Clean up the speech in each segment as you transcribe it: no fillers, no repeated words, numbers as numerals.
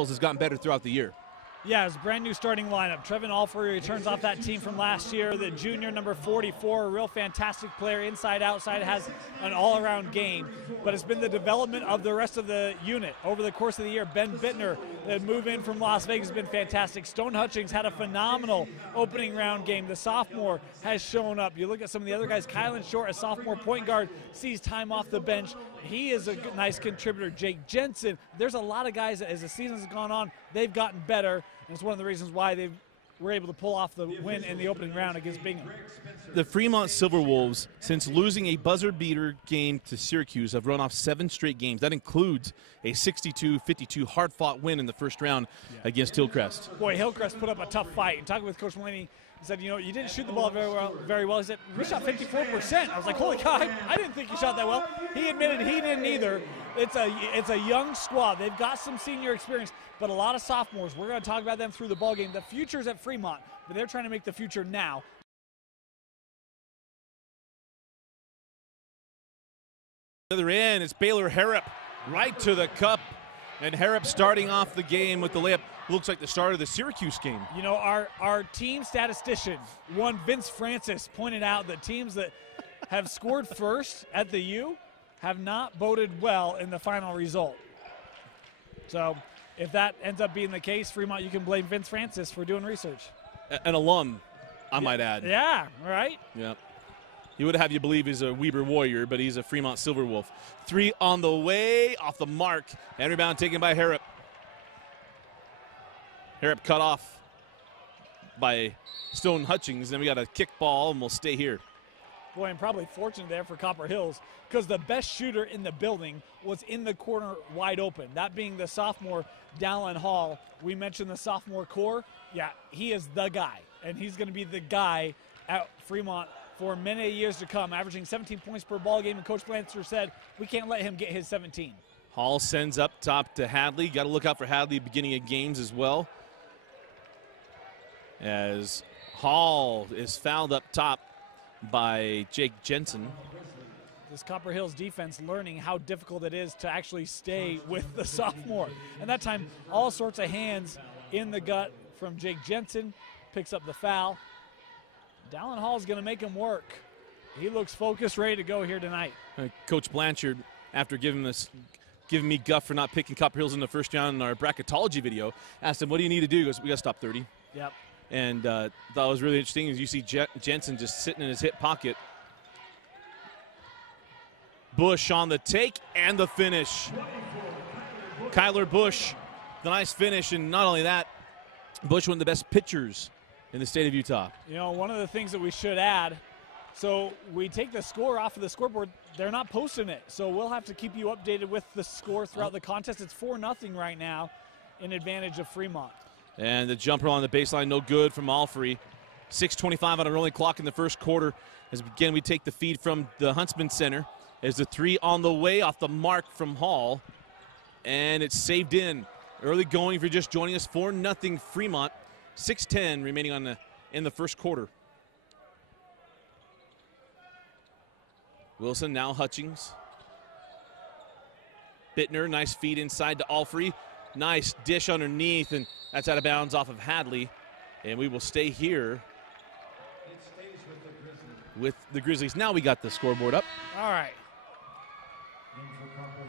has gotten better throughout the year. Yeah, it's a brand new starting lineup. Trevin Alford returns off that team from last year. The junior, number 44, a real fantastic player, inside, outside, has an all-around game. But it's been the development of the rest of the unit over the course of the year. Ben Bittner, the move in from Las Vegas, has been fantastic. Stone Hutchings had a phenomenal opening round game. The sophomore has shown up. You look at some of the other guys. Kylan Short, a sophomore point guard, sees time off the bench. He is a nice contributor. Jake Jensen. There's a lot of guys that, as the season's gone on, they've gotten better. And it's one of the reasons why they were able to pull off the win in the opening round against Bingham. The Fremont Silverwolves, since losing a buzzer beater game to Syracuse, have run off 7 straight games. That includes a 62-52 hard-fought win in the first round against Hillcrest. Boy, Hillcrest put up a tough fight. And talking with Coach Mulaney, he said, you know, you didn't shoot the ball very well. He said, we shot 54%. I was like, holy cow, I didn't think you shot that well. He admitted he didn't either. It's a young squad. They've got some senior experience, but a lot of sophomores. We're going to talk about them through the ball game. The future's at Fremont, but they're trying to make the future now. Other end, it's Baylor Harrop right to the cup, and Harrop starting off the game with the layup. Looks like the start of the Syracuse game. You know, our team statistician, one Vince Francis, pointed out that teams that have scored first at the U have not voted well in the final result. So if that ends up being the case, Fremont, you can blame Vince Francis for doing research. An alum, I might add. Yeah, right? Yeah. He would have you believe he's a Weber Warrior, but he's a Fremont Silverwolf. 3 on the way, off the mark, and rebound taken by Harrop. Harrop cut off by Stone Hutchings. Then we got a kick ball, and we'll stay here. Boy, I'm probably fortunate there for Copper Hills because the best shooter in the building was in the corner wide open, that being the sophomore Dallin Hall. We mentioned the sophomore core. Yeah, he is the guy, and he's going to be the guy at Fremont for many years to come, averaging 17 points per ball game, and Coach Blanchard said we can't let him get his 17. Hall sends up top to Hadley. Got to look out for Hadley beginning of games as well, as Hall is fouled up top by Jake Jensen. This Copper Hills defense learning how difficult it is to actually stay with the sophomore. And that time, all sorts of hands in the gut from Jake Jensen. Picks up the foul. Dallin Hall is going to make him work. He looks focused, ready to go here tonight. Coach Blanchard, after giving me guff for not picking Copper Hills in the first round in our bracketology video, asked him, what do you need to do? He goes, we got to stop 30. Yep. And thought it was really interesting as you see Jensen just sitting in his hip pocket. Bush on the take and the finish. Kyler Bush, the nice finish, and not only that, Bush one of the best pitchers in the state of Utah. You know, one of the things that we should add, so we take the score off of the scoreboard, they're not posting it, so we'll have to keep you updated with the score throughout the contest. It's 4-0 right now in advantage of Fremont. And the jumper on the baseline, no good from Alfrey. 6:25 on a rolling clock in the first quarter. As again, we take the feed from the Huntsman Center. As the 3 on the way, off the mark from Hall. And it's saved in. Early going if you're just joining us. 4-0 Fremont. 6:10 remaining in the first quarter. Wilson, now Hutchings. Bittner, nice feed inside to Alfrey. Nice dish underneath, and that's out of bounds off of Hadley. And we will stay here with the Grizzlies. Now we got the scoreboard up. All right.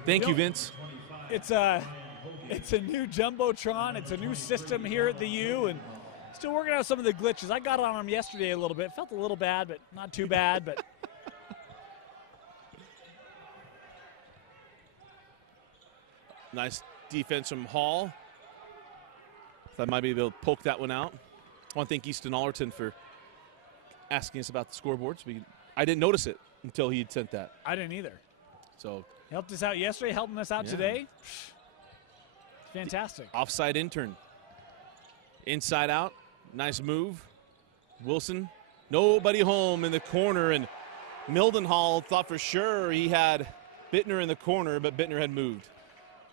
Thank you, Vince. It's a new Jumbotron. It's a new system here at the U, and still working out some of the glitches. I got on them yesterday a little bit. Felt a little bad, but not too bad. But nice defense from Hall. Thought might be able to poke that one out. I want to thank Easton Allerton for asking us about the scoreboards. I didn't notice it until he had sent that. I didn't either. So helped us out yesterday, helping us out today. Fantastic. Offside intern. Inside out. Nice move. Wilson. Nobody home in the corner, and Mildenhall thought for sure he had Bittner in the corner, but Bittner had moved.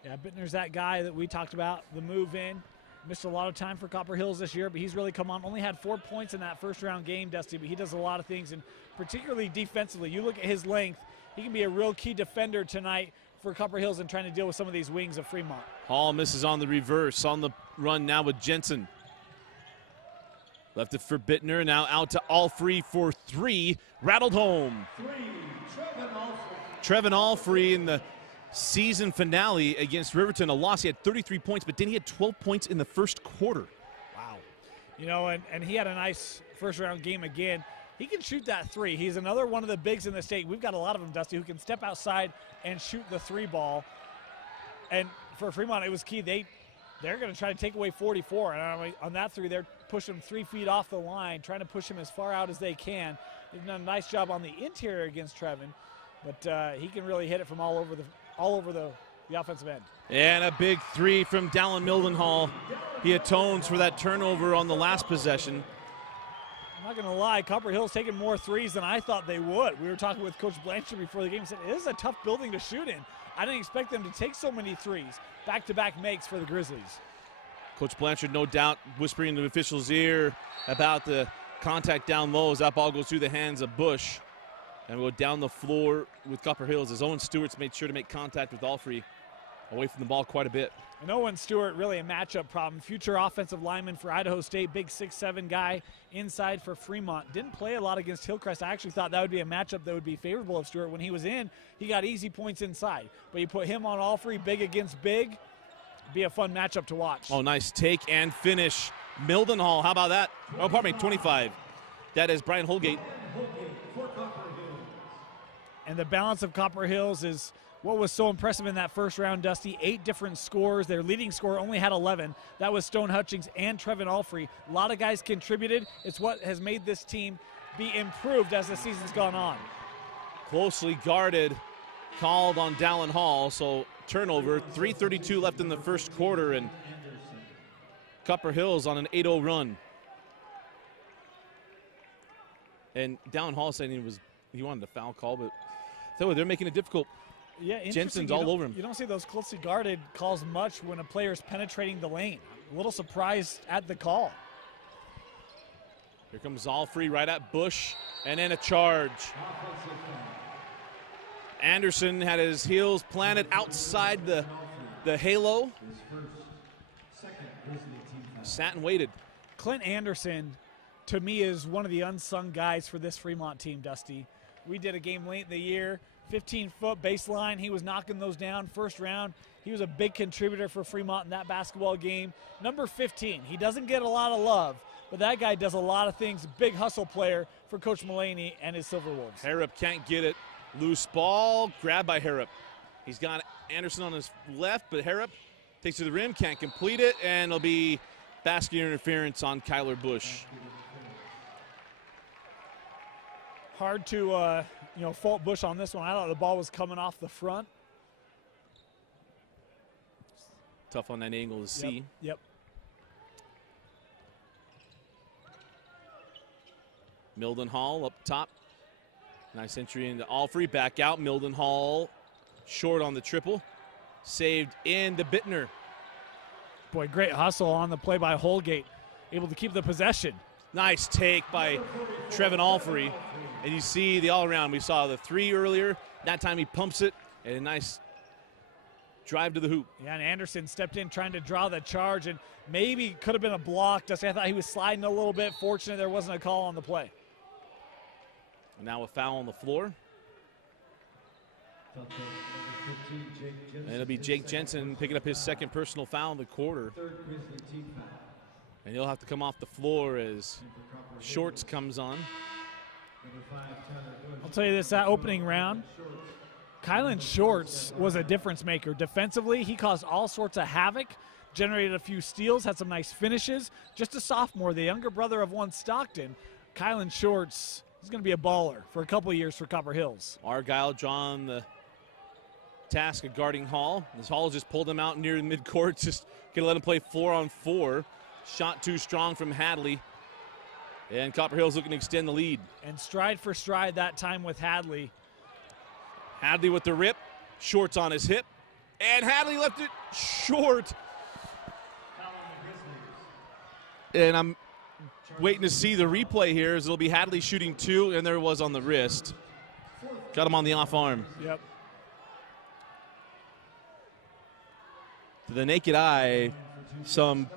Yeah, Bittner's that guy that we talked about, the move in. Missed a lot of time for Copper Hills this year, but he's really come on. Only had 4 points in that first round game, Dusty, but he does a lot of things, and particularly defensively. You look at his length, he can be a real key defender tonight for Copper Hills in trying to deal with some of these wings of Fremont. Hall misses on the reverse. On the run now with Jensen. Left it for Bittner. Now out to Allfrey for three. Rattled home. Trevin Allfrey in the season finale against Riverton. A loss. He had 33 points, but then he had 12 points in the first quarter. Wow. You know, and he had a nice first-round game again. He can shoot that three. He's another one of the bigs in the state. We've got a lot of them, Dusty, who can step outside and shoot the three ball. And for Fremont, it was key. They're going to try to take away 44. And on that three, they're pushing him 3 feet off the line, trying to push him as far out as they can. They've done a nice job on the interior against Trevin, but he can really hit it from all over the offensive end. And a big three from Dallin Mildenhall. He atones for that turnover on the last possession. I'm not going to lie, Copper Hill's taking more threes than I thought they would. We were talking with Coach Blanchard before the game and said, it is a tough building to shoot in. I didn't expect them to take so many threes. Back-to-back makes for the Grizzlies. Coach Blanchard, no doubt, whispering in the official's ear about the contact down low as that ball goes through the hands of Bush. And we'll go down the floor with Copper Hills as Owen Stewart's made sure to make contact with Allfrey away from the ball quite a bit. And Owen Stewart, really a matchup problem. Future offensive lineman for Idaho State, big 6'7" guy inside for Fremont. Didn't play a lot against Hillcrest. I actually thought that would be a matchup that would be favorable of Stewart. When he was in, he got easy points inside. But you put him on Allfrey, big against big, be a fun matchup to watch. Oh, nice take and finish. Mildenhall, how about that? Oh, pardon me, 25. That is Brian Holgate. And the balance of Copper Hills is what was so impressive in that first round, Dusty. 8 different scores. Their leading scorer only had 11. That was Stone Hutchings and Trevin Allfrey. A lot of guys contributed. It's what has made this team be improved as the season's gone on. Closely guarded, called on Dallin Hall, so turnover. 3:32 left in the first quarter, and Copper Hills on an 8-0 run. And Dallin Hall saying he wanted a foul call, but so they're making it difficult. Yeah, Jensen's all over him. You don't see those closely guarded calls much when a player is penetrating the lane. A little surprised at the call. Here comes Allfrey right at Bush, and then a charge. Anderson had his heels planted outside the halo. Sat and waited. Clint Anderson, to me, is one of the unsung guys for this Fremont team, Dusty. We did a game late in the year, 15-foot baseline. He was knocking those down first round. He was a big contributor for Fremont in that basketball game. Number 15, he doesn't get a lot of love, but that guy does a lot of things. Big hustle player for Coach Mulaney and his Silver Wolves. Harrop can't get it. Loose ball, grabbed by Harrop. He's got Anderson on his left, but Harrop takes to the rim, can't complete it, and it'll be basket interference on Kyler Bush. Hard to fault Bush on this one. I thought the ball was coming off the front. Tough on that angle to see. Yep. Mildenhall up top. Nice entry into Allfrey. Back out. Mildenhall short on the triple. Saved into Bittner. Boy, great hustle on the play by Holgate. Able to keep the possession. Nice take by Trevin Allfrey. And you see the all-around. We saw the three earlier. That time he pumps it. And a nice drive to the hoop. Yeah, and Anderson stepped in trying to draw the charge. And maybe could have been a block. I thought he was sliding a little bit. Fortunate there wasn't a call on the play. And now a foul on the floor. And it'll be Jake Jensen picking up his second personal foul in the quarter. And he'll have to come off the floor as Shorts comes on. I'll tell you this, that opening round, Kylan Shorts was a difference maker. Defensively, he caused all sorts of havoc, generated a few steals, had some nice finishes. Just a sophomore, the younger brother of one Stockton. Kylan Shorts is going to be a baller for a couple of years for Copper Hills. Argyle drawn the task of guarding Hall. As Hall just pulled him out near the midcourt, just going to let him play 4-on-4. Shot too strong from Hadley. And Copper Hills looking to extend the lead. And stride for stride that time with Hadley. Hadley with the rip. Shorts on his hip. And Hadley left it short. And I'm waiting to see the replay here as it'll be Hadley shooting two, and there it was on the wrist. Got him on the off arm. Yep. to the naked eye, some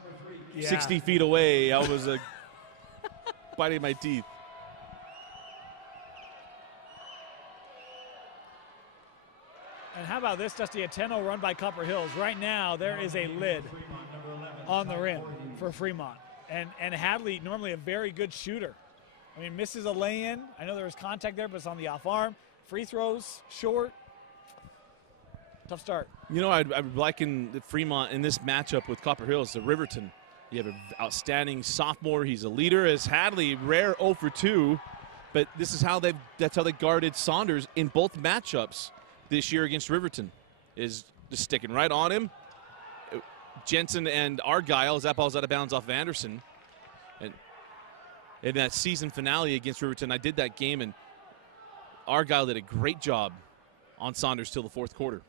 60 feet away, I was biting my teeth. And how about this, Dusty? A 10-0 run by Copper Hills. Right now, there is a lid on the rim for Fremont. And Hadley, normally a very good shooter. I mean, misses a lay-in. I know there was contact there, but it's on the off arm. Free throws, short. Tough start. You know, I'd liken the Fremont in this matchup with Copper Hills to Riverton. You have an outstanding sophomore. He's a leader. As Hadley, rare 0 for 2. But this is how that's how they guarded Saunders in both matchups this year against Riverton, is just sticking right on him. Jensen and Argyle, as that ball's out of bounds off of Anderson. And in that season finale against Riverton, I did that game, and Argyle did a great job on Saunders till the fourth quarter.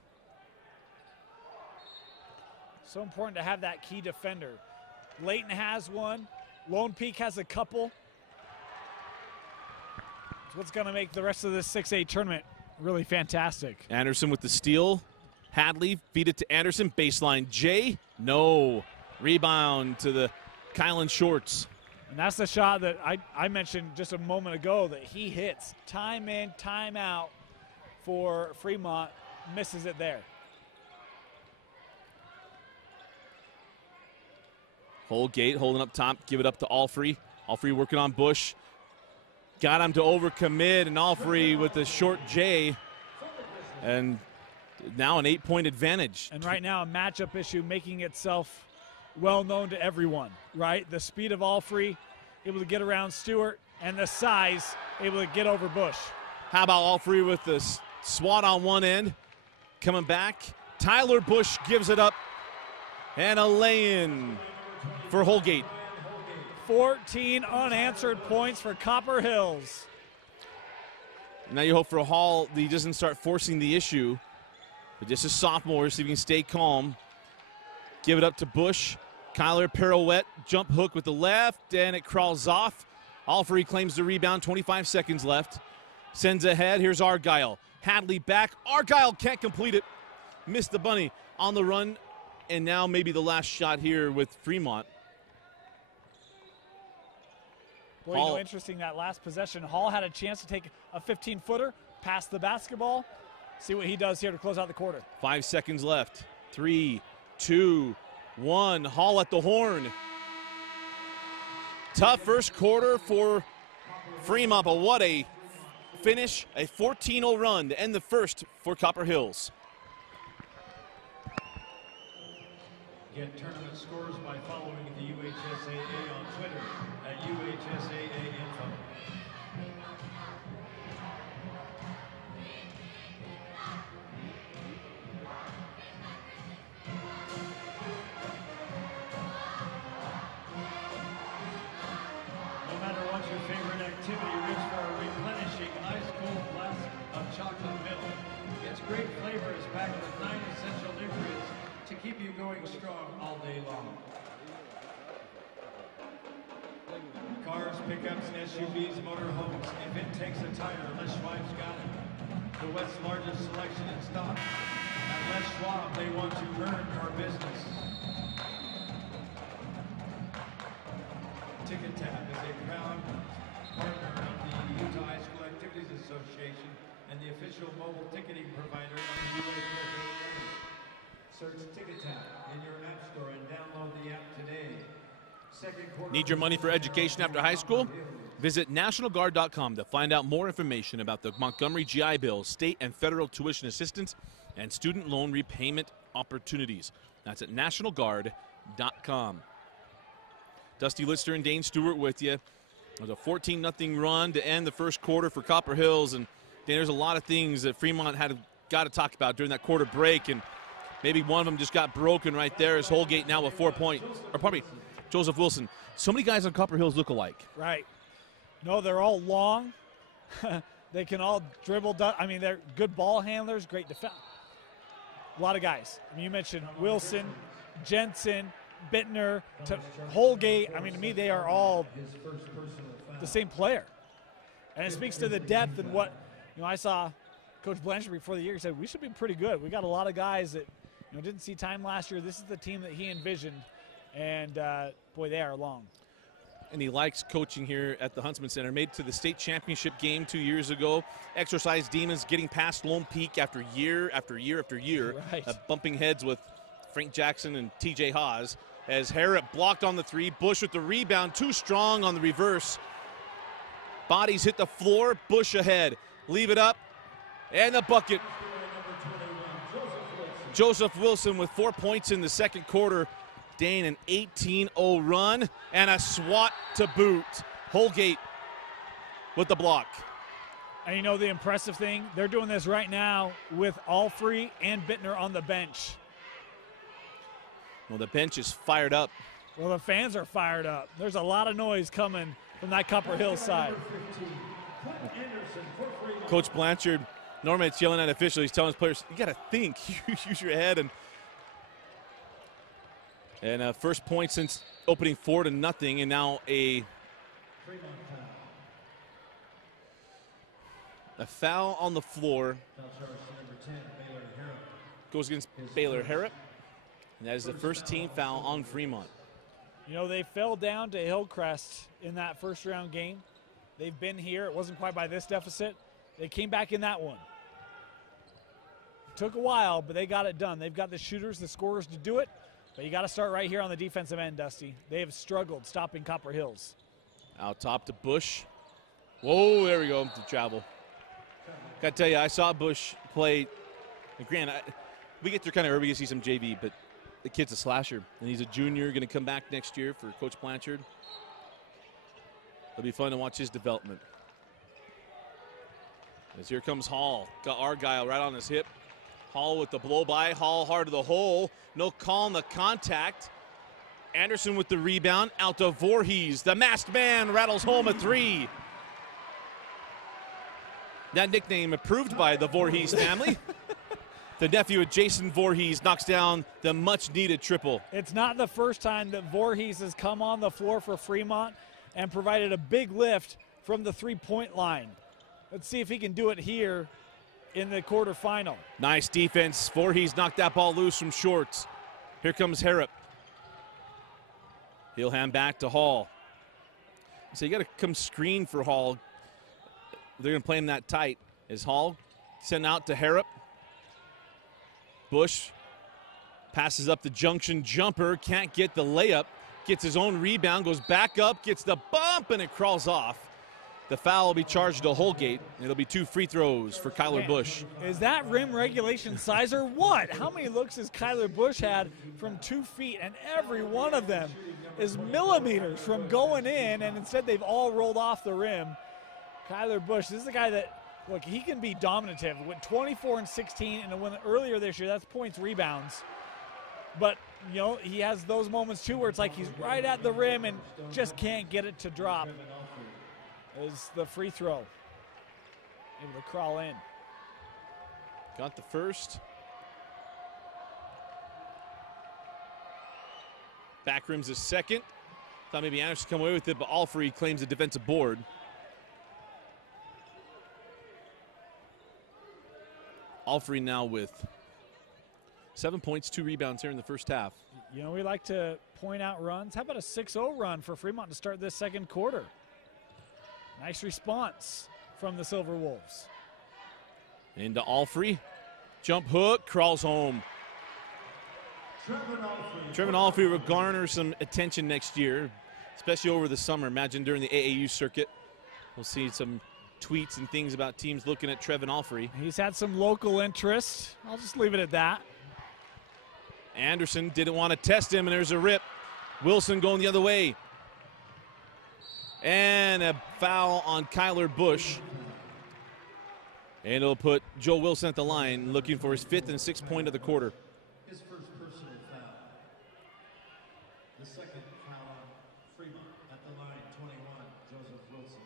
So important to have that key defender. Layton has one. Lone Peak has a couple. It's what's going to make the rest of this 6A tournament really fantastic. Anderson with the steal. Hadley, feed it to Anderson. Baseline J. No. Rebound to the Kylan Shorts. And that's the shot that I mentioned just a moment ago that he hits. Time in, time out for Fremont. Misses it there. Holgate holding up top. Give it up to Alfrey. Alfrey working on Bush. Got him to overcommit, and Alfrey with the short J. And now an 8-point advantage. And right now a matchup issue making itself well known to everyone, right? The speed of Alfrey, able to get around Stewart, and the size, able to get over Bush. How about Alfrey with the swat on one end? Coming back. Tyler Bush gives it up. And a lay-in for Holgate. 14 unanswered points for Copper Hills. Now you hope for Hall that he doesn't start forcing the issue. But just a sophomore, so he can stay calm. Give it up to Bush. Kyler pirouette, jump hook with the left, and it crawls off. Alfrey claims the rebound, 25 seconds left. Sends ahead, here's Argyle. Hadley back, Argyle can't complete it. Missed the bunny on the run, and now maybe the last shot here with Fremont. Boy, you know, interesting that last possession. Hall had a chance to take a 15-footer, pass the basketball. See what he does here to close out the quarter. 5 seconds left. 3, 2, 1. Hall at the horn. Tough first quarter for Fremont, but what a finish. A 14-0 run to end the first for Copper Hills. Get tournament scores by following the UHSAA on Twitter at UHSAA Info. No matter what your favorite activity, reach for a replenishing ice-cold glass of chocolate milk. Its great flavor is packed with 9 essential nutrients to keep you going strong all day long. Cars, pickups, SUVs, motorhomes. If it takes a tire, Les Schwab's got it. The West's largest selection in stock. At Les Schwab, they want to earn your business. Ticket Tab is a proud partner of the Utah High School Activities Association and the official mobile ticketing provider of the UHSAA. Search Ticket Tab in your app store and download the app today. Need your money for education after high school? Visit NationalGuard.com to find out more information about the Montgomery GI Bill, state and federal tuition assistance, and student loan repayment opportunities. That's at NationalGuard.com. Dusty Lister and Dane Stewart with you. It was a 14-0 run to end the first quarter for Copper Hills, and Dane, there's a lot of things that Fremont had got to talk about during that quarter break, and maybe one of them just got broken right there as Holgate now with 4 points. Or probably Joseph Wilson. So many guys on Copper Hills look alike. Right. No, they're all long. They can all dribble. I mean, they're good ball handlers, great defense. A lot of guys. I mean, you mentioned Wilson, Jensen, Bittner, to Holgate. I mean, to me, they are all the same player. And it speaks to the depth and what, you know, I saw Coach Blanchard before the year. He said, we should be pretty good. We got a lot of guys that, You know, didn't see time last year. This is the team that he envisioned, and boy, they are long. And he likes coaching here at the Huntsman Center. Made to the state championship game 2 years ago. Exercise Demons getting past Lone Peak after year after year after year. Right. Bumping heads with Frank Jackson and TJ Haas. As Harrop blocked on the three. Bush with the rebound. Too strong on the reverse. Bodies hit the floor. Bush ahead. Leave it up. And the bucket. Joseph Wilson with 4 points in the second quarter. Dane an 18-0 run and a swat to boot. Holgate with the block. And you know the impressive thing? They're doing this right now with Alfrey and Bittner on the bench. Well, the bench is fired up. Well, the fans are fired up. There's a lot of noise coming from that Copper Hill side. Coach Blanchard, normally it's yelling at officials. He's telling his players, you got to think, use your head. And first point since opening 4-0, and now a foul on the floor. Goes against Baylor Harrop, and that is the first team foul on Fremont. You know, they fell down to Hillcrest in that first round game. They've been here. It wasn't quite by this deficit. They came back in that one. Took a while, but they got it done. They've got the shooters, the scorers to do it. But you got to start right here on the defensive end, Dusty. They have struggled stopping Copper Hills. Out top to Bush. Whoa, there we go, to travel. Got to tell you, I saw Bush play. Granted, we get through kind of early to see some JV, but the kid's a slasher, and he's a junior, going to come back next year for Coach Blanchard. It'll be fun to watch his development. As here comes Hall. Got Argyle right on his hip. Hall with the blow-by. Hall hard to the hole. No call on the contact. Anderson with the rebound. Out to Voorhees. The masked man rattles home a three. That nickname approved by the Voorhees family. The nephew of Jason Voorhees knocks down the much-needed triple. It's not the first time that Voorhees has come on the floor for Fremont and provided a big lift from the three-point line. Let's see if he can do it here in the quarterfinal. Nice defense. Voorhees knocked that ball loose from Shorts. Here comes Harrop. He'll hand back to Hall. So you got to come screen for Hall. They're going to play him that tight. As Hall sent out to Harrop. Bush passes up the junction jumper. Can't get the layup. Gets his own rebound. Goes back up. Gets the bump and it crawls off. The foul will be charged to Holgate. It'll be 2 free throws for Kyler Bush. Is that rim regulation size or what? How many looks has Kyler Bush had from 2 feet? And every one of them is millimeters from going in, and instead they've all rolled off the rim. Kyler Bush, this is a guy that, look, he can be dominative. Went 24 and 16, and went earlier this year. That's points, rebounds. But, you know, he has those moments too where it's like he's right at the rim and just can't get it to drop. Is the free throw. Able to crawl in. Got the first. Back rim's his second. Thought maybe Anderson come away with it, but Alfrey claims the defensive board. Alfrey now with 7 points, 2 rebounds here in the first half. You know, we like to point out runs. How about a 6-0 run for Fremont to start this second quarter? Nice response from the Silver Wolves. Into Alfrey. Jump hook, crawls home. Trevin Alfrey will garner some attention next year, especially over the summer. Imagine during the AAU circuit. We'll see some tweets and things about teams looking at Trevin Alfrey. He's had some local interest. I'll just leave it at that. Anderson didn't want to test him, and there's a rip. Wilson going the other way. And a foul on Kyler Bush. And it'll put Joe Wilson at the line looking for his 5th and 6th point of the quarter. His first personal foul. The second foul on Fremont at the line, 21, Joseph Wilson.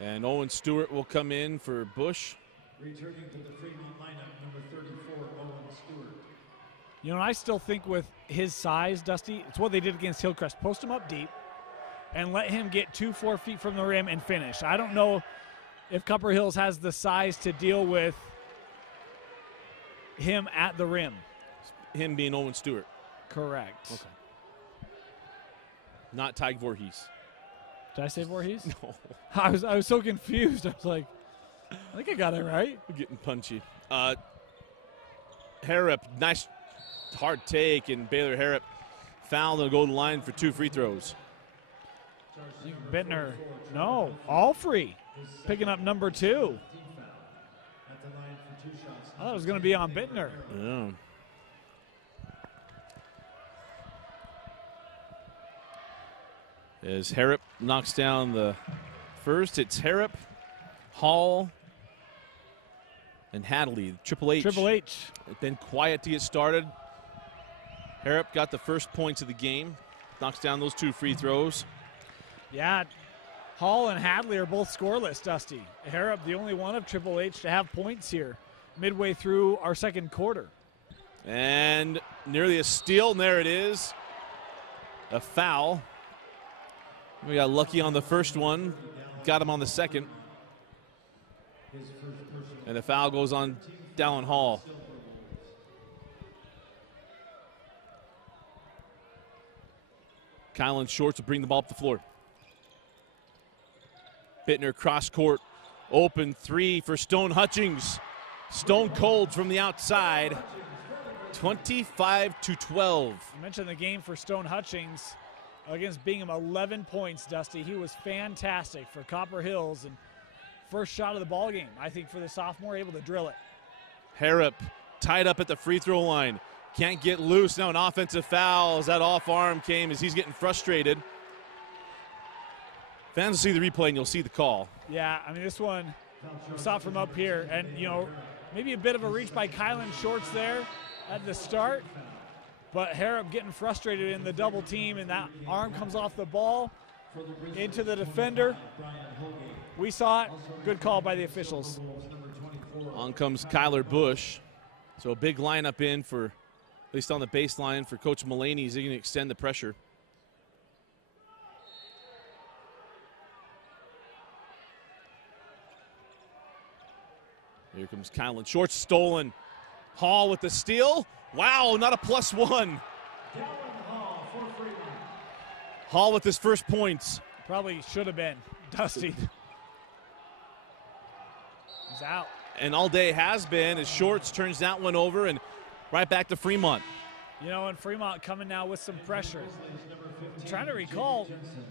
And Owen Stewart will come in for Bush. Returning to the Fremont lineup, number 34, Owen Stewart. You know, I still think with his size, Dusty, it's what they did against Hillcrest. Post him up deep and let him get 2-4 feet from the rim and finish. I don't know if Copper Hills has the size to deal with him at the rim. Him being Owen Stewart. Correct. Okay. Not Tyg Voorhees. Did I say Voorhees? No. I was so confused. I was like, I think I got it right. We're getting punchy. Harrop, nice hard take, and Baylor Harrop fouled and go to the line for 2 free throws. Bittner, no, Alfrey picking up number 2. I thought it was going to be on Bittner. Yeah. As Harrop knocks down the first, it's Harrop, Hall, and Hadley. Triple H. Triple H. Been quiet to get started. Harrop got the first points of the game. Knocks down those 2 free throws. Yeah, Hall and Hadley are both scoreless, Dusty. Harrop, the only one of Triple H to have points here midway through our second quarter. And nearly a steal, and there it is. A foul. We got lucky on the first one. Got him on the second. And the foul goes on Dallin Hall. Kylan Shorts will bring the ball up the floor. Bittner cross court. Open 3 for Stone Hutchings. Stone cold from the outside. 25-12. You mentioned the game for Stone Hutchings against Bingham, 11 points, Dusty. He was fantastic for Copper Hills, and first shot of the ball game, I think, for the sophomore, able to drill it. Harrop tied up at the free throw line. Can't get loose. Now an offensive foul as that off arm came as he's getting frustrated. Fans will see the replay and you'll see the call. Yeah, I mean, this one, we saw it from up here, and, you know, maybe a bit of a reach by Kylan Shorts there at the start, but Harrop getting frustrated in the double team, and that arm comes off the ball into the defender. We saw it. Good call by the officials. On comes Kyler Bush. So a big lineup in for, at least on the baseline, for Coach Mullaney. He's going to extend the pressure. Here comes Kylan. Short stolen. Hall with the steal. Wow, not a +1. Hall with his first points. Probably should have been. Dusty. He's out. And all day has been as Shorts turns that one over and right back to Fremont. You know, and Fremont coming now with some pressure. I'm trying to recall,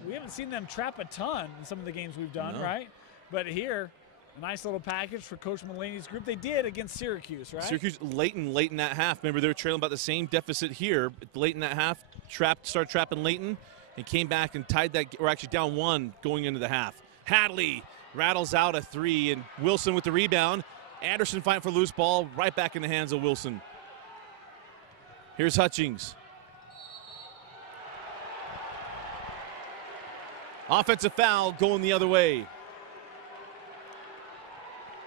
we haven't seen them trap a ton in some of the games we've done, No. right? But here, a nice little package for Coach Mullaney's group. They did against Syracuse, right? Syracuse late in that half. Remember, they were trailing about the same deficit here. Late in that half, started trapping Layton and came back and tied that. We're actually down 1 going into the half. Hadley rattles out a 3, and Wilson with the rebound. Anderson fighting for loose ball, right back in the hands of Wilson. Here's Hutchings. Offensive foul going the other way.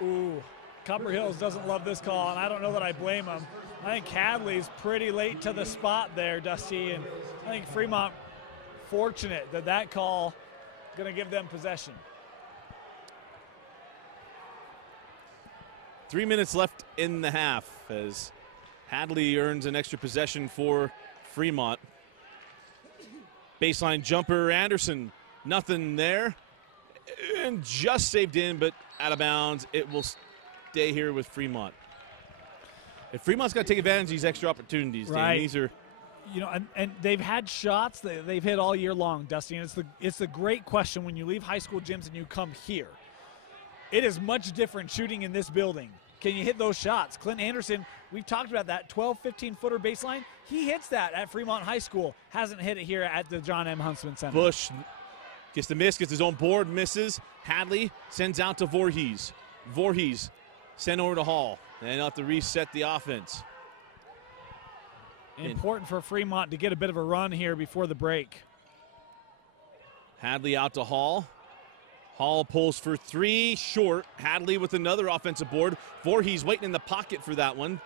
Ooh, Copper Hills doesn't love this call, and I don't know that I blame him. I think Hadley's pretty late to the spot there, Dusty, and I think Fremont fortunate that that call going to give them possession. 3 minutes left in the half as Hadley earns an extra possession for Fremont. Baseline jumper, Anderson, nothing there. And just saved in, but out of bounds. It will stay here with Fremont. If Fremont's got to take advantage of these extra opportunities, right. Dan, these are. You know, and they've had shots that they've hit all year long, Dusty, and it's the great question when you leave high school gyms and you come here. It is much different shooting in this building. Can you hit those shots? Clint Anderson, we've talked about that 12, 15-footer baseline. He hits that at Fremont High School. Hasn't hit it here at the John M. Huntsman Center. Bush gets the miss, gets his own board, misses. Hadley sends out to Voorhees. Voorhees sent over to Hall. And they'll have to reset the offense. Important for Fremont to get a bit of a run here before the break. Hadley out to Hall. Hall pulls for 3, short. Hadley with another offensive board. Voorhees waiting in the pocket for that one.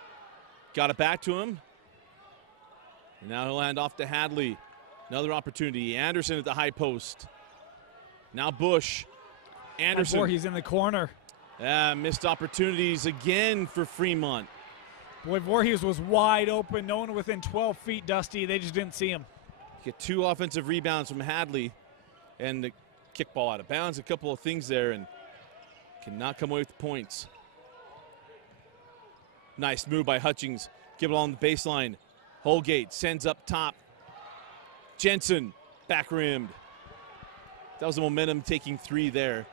Got it back to him. And now he'll hand off to Hadley. Another opportunity. Anderson at the high post. Now Bush. Anderson. Voorhees in the corner. Missed opportunities again for Fremont. Boy, Voorhees was wide open. No one within 12 feet, Dusty. They just didn't see him. Get 2 offensive rebounds from Hadley, and the kickball out of bounds. A couple of things there, and cannot come away with the points. Nice move by Hutchings. Give it on the baseline. Holgate sends up top. Jensen, back rimmed. That was a momentum-taking 3 there.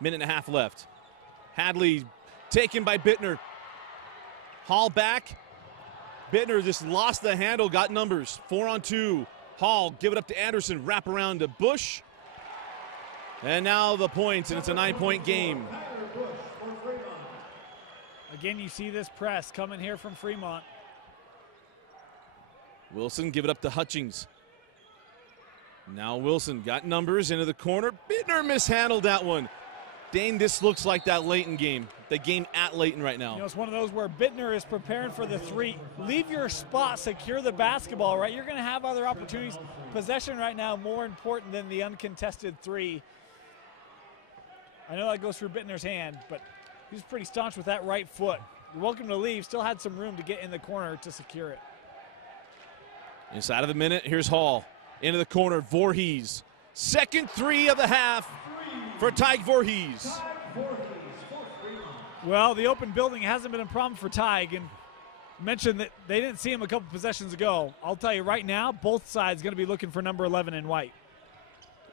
Minute and a half left. Hadley taken by Bittner. Hall back. Bittner just lost the handle, got numbers. 4-on-2. Hall, give it up to Anderson. Wrap around to Bush. And now the points, and it's a 9-point game. Again, you see this press coming here from Fremont. Wilson, give it up to Hutchings. Now Wilson got numbers into the corner. Bittner mishandled that one. Dane, this looks like that Layton game. The game at Layton right now. You know, it's one of those where Bittner is preparing for the 3. Leave your spot, secure the basketball, right? You're going to have other opportunities. Possession right now more important than the uncontested 3. I know that goes through Bittner's hand, but he's pretty staunch with that right foot. You're welcome to leave. Still had some room to get in the corner to secure it. Inside of a minute, here's Hall. Into the corner, Voorhees. Second 3 of the half for Tyke Voorhees. Well, the open building hasn't been a problem for Tyke, and mentioned that they didn't see him a couple possessions ago. I'll tell you right now, both sides going to be looking for number 11 in white.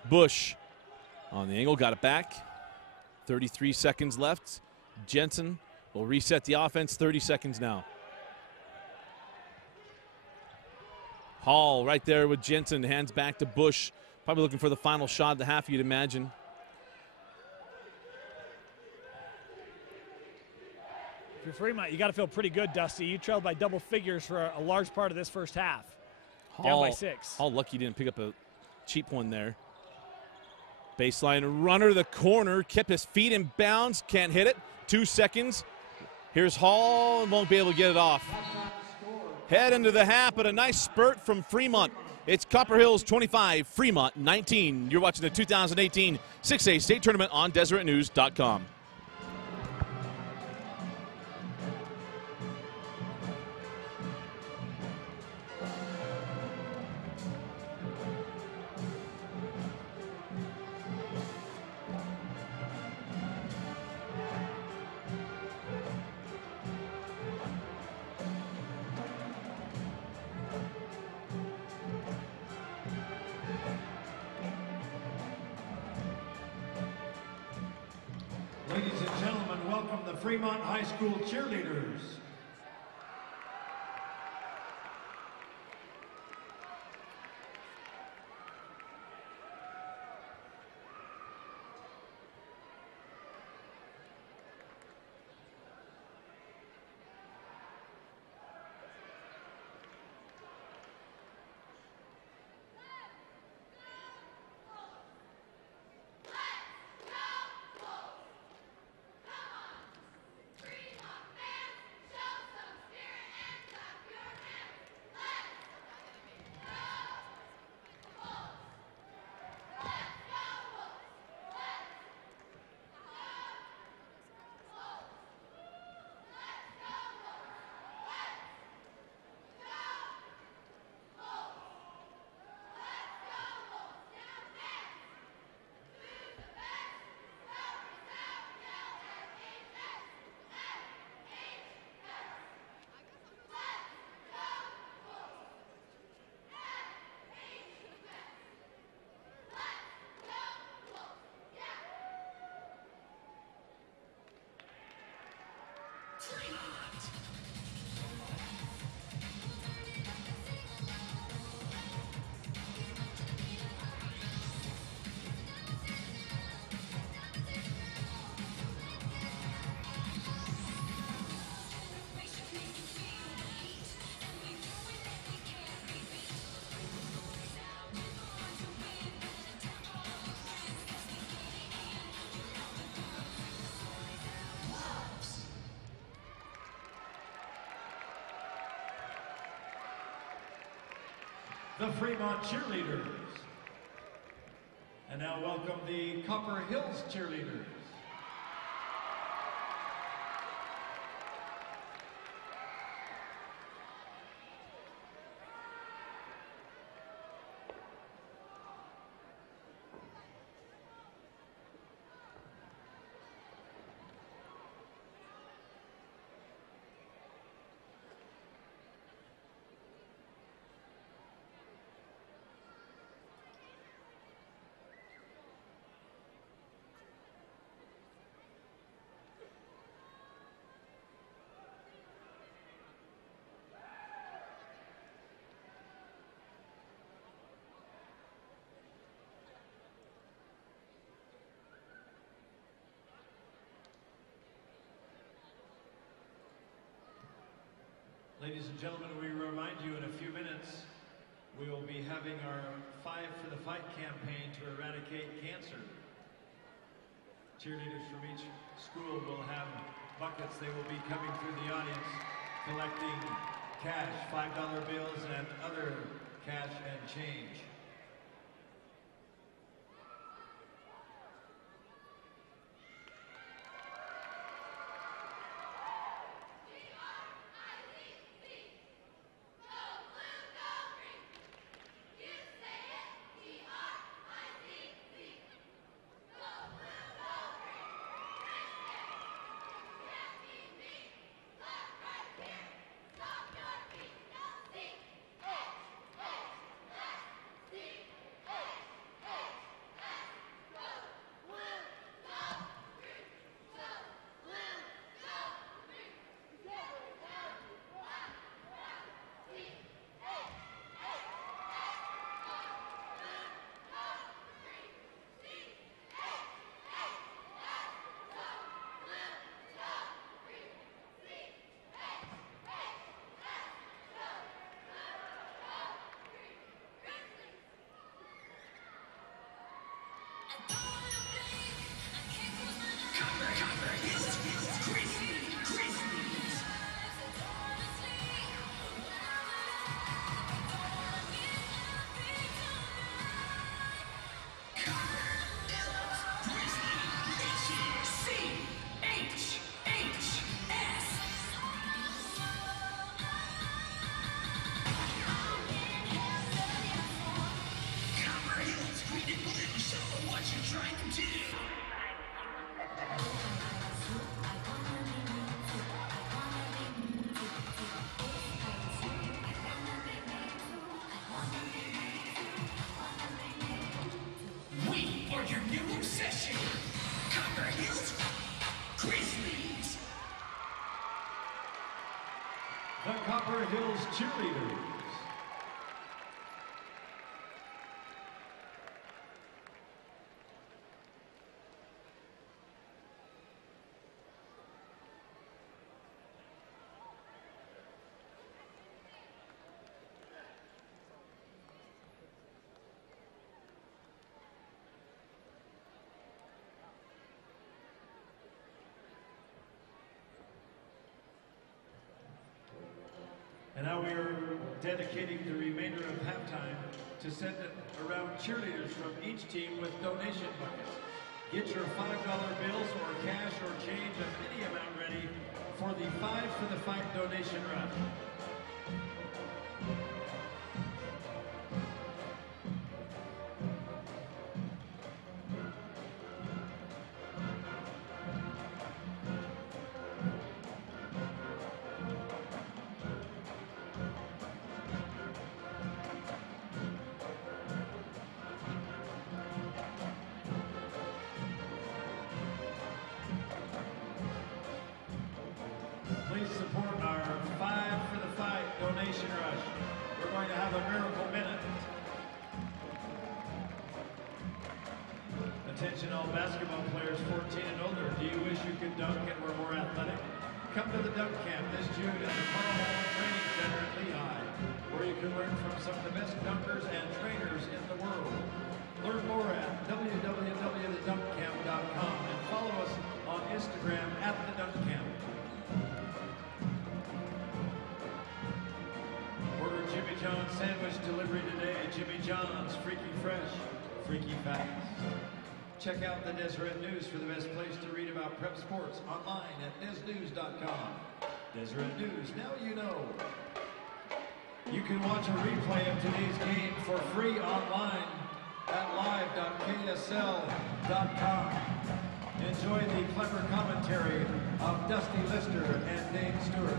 Bush on the angle, got it back. 33 seconds left. Jensen will reset the offense, 30 seconds now. Hall right there with Jensen, hands back to Bush. Probably looking for the final shot of the half, you'd imagine. If you're Fremont, you got to feel pretty good, Dusty. You trailed by double figures for a large part of this first half. Down by 6. Hall lucky didn't pick up a cheap one there. Baseline runner to the corner, kept his feet in bounds, can't hit it. 2 seconds. Here's Hall, and won't be able to get it off. Head into the half, but a nice spurt from Fremont. It's Copper Hills 25, Fremont 19. You're watching the 2018 6A State Tournament on DeseretNews.com. Ladies and gentlemen, welcome the Fremont High School cheerleaders. The Fremont cheerleaders. And now welcome the Copper Hills cheerleaders. Ladies and gentlemen, we remind you in a few minutes we will be having our Five for the Fight campaign to eradicate cancer. Cheerleaders from each school will have buckets. They will be coming through the audience collecting cash, $5 bills, and other cash and change. The Copper Hills Cheerleaders. And now we are dedicating the remainder of halftime to send around cheerleaders from each team with donation buckets. Get your $5 bills or cash or change of any amount ready for the Five for the Fight donation run. Please support our Five for the Fight donation rush. We're going to have a miracle minute. Attention all basketball players 14 and older. Do you wish you could dunk and were more athletic? Come to the dunk camp this June at the Funnel Hall Training Center at Lehigh, where you can learn from some of the best dunkers and trainers in the world. Learn more at www.thedunkcamp.com and follow us on Instagram at The Dunk Camp. Order Jimmy John's sandwich delivery today. Jimmy John's, freaky fresh, freaky facts. Check out the Deseret News for the best place to read about prep sports online at desnews.com. Deseret News, now you know. You can watch a replay of today's game for free online at live.ksl.com. Enjoy the clever commentary of Dusty Lister and Dane Stewart.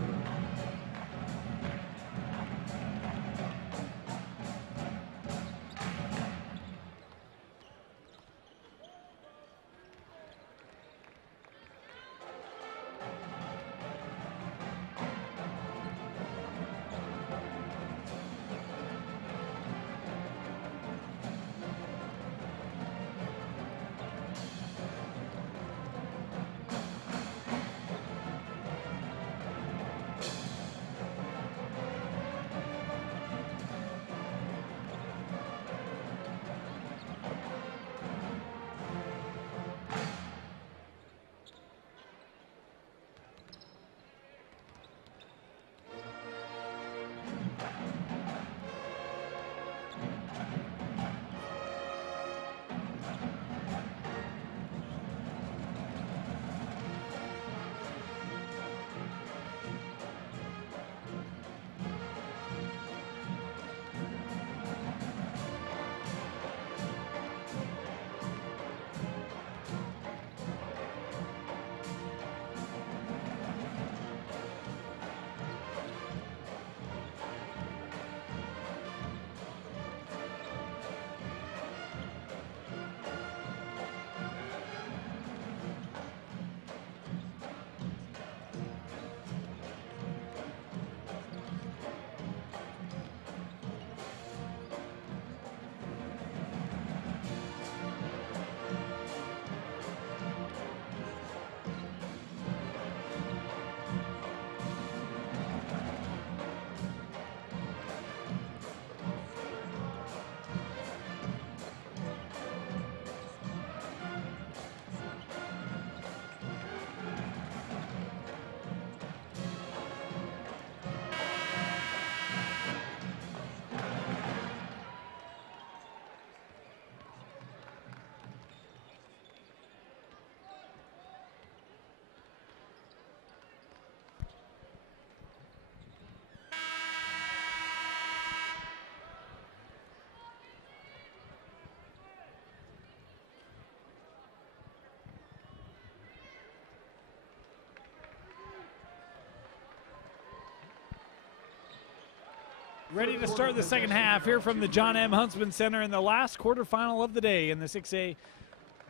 Ready to start the second half here from the John M. Huntsman Center in the last quarterfinal of the day in the 6A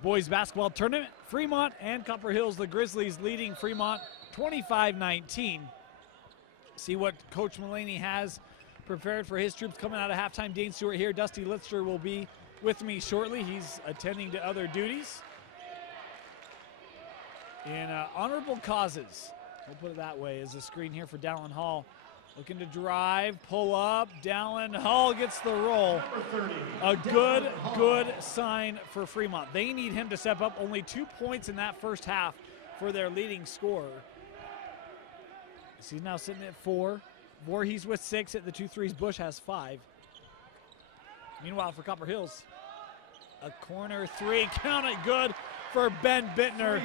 boys basketball tournament. Fremont and Copper Hills, the Grizzlies leading Fremont 25-19. See what Coach Mullaney has prepared for his troops coming out of halftime. Dane Stewart here. Dusty Lister will be with me shortly. He's attending to other duties in honorable causes. We'll put it that way as a screen here for Dallin Hall. Looking to drive, pull up. Dallin Hall gets the roll. A good sign for Fremont. They need him to step up. Only 2 points in that first half for their leading scorer. He's now sitting at 4. Voorhees with 6 at the 2 threes. Bush has 5. Meanwhile, for Copper Hills, a corner 3. Count it, good for Ben Bittner.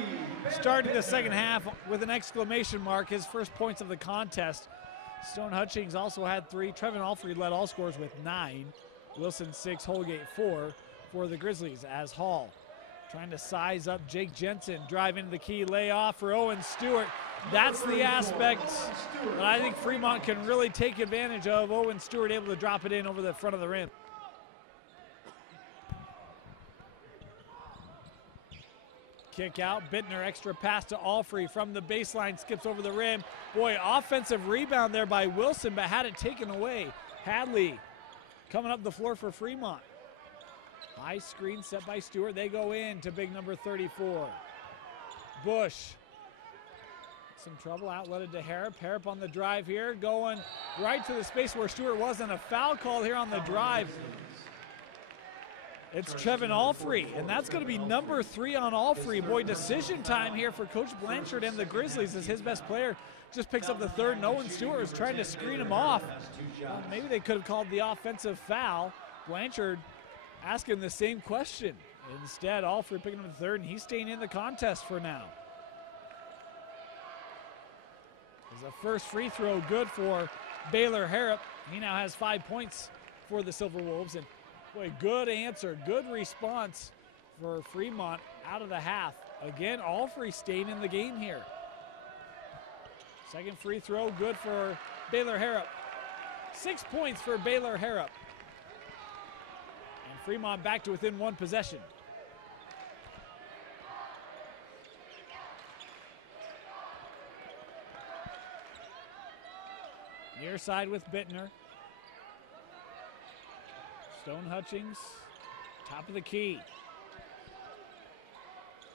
Starting the second half with an exclamation mark. His first points of the contest. Stone Hutchings also had 3. Trevin Alfrey led all scorers with 9. Wilson 6, Holgate 4 for the Grizzlies as Hall trying to size up Jake Jensen. Drive into the key, layoff for Owen Stewart. That's the aspect that I think Fremont can really take advantage of. Owen Stewart able to drop it in over the front of the rim. Kick out, Bittner, extra pass to Alfrey from the baseline, skips over the rim. Boy, offensive rebound there by Wilson, but had it taken away. Hadley coming up the floor for Fremont. High screen set by Stewart. They go in to big number 34. Bush. Some trouble, outletted to Harrop. Harrop on the drive here, going right to the space where Stewart was, and a foul call here on the drive. It's Trevin Alfrey, and that's going to be number 3 on Alfrey. Boy, decision time here for Coach Blanchard and the Grizzlies as his best player just picks up the third. And Owen Stewart was trying to screen him off. Maybe they could have called the offensive foul. Blanchard asking the same question. Instead, Alfred picking up the third, and he's staying in the contest for now. There's a first free throw good for Baylor Harrop. He now has 5 points for the Silver Wolves. And boy, good answer, good response for Fremont out of the half. Again, Alfred staying in the game here. Second free throw good for Baylor Harrop. 6 points for Baylor Harrop. And Fremont back to within one possession. Near side with Bittner. Stone Hutchings, top of the key.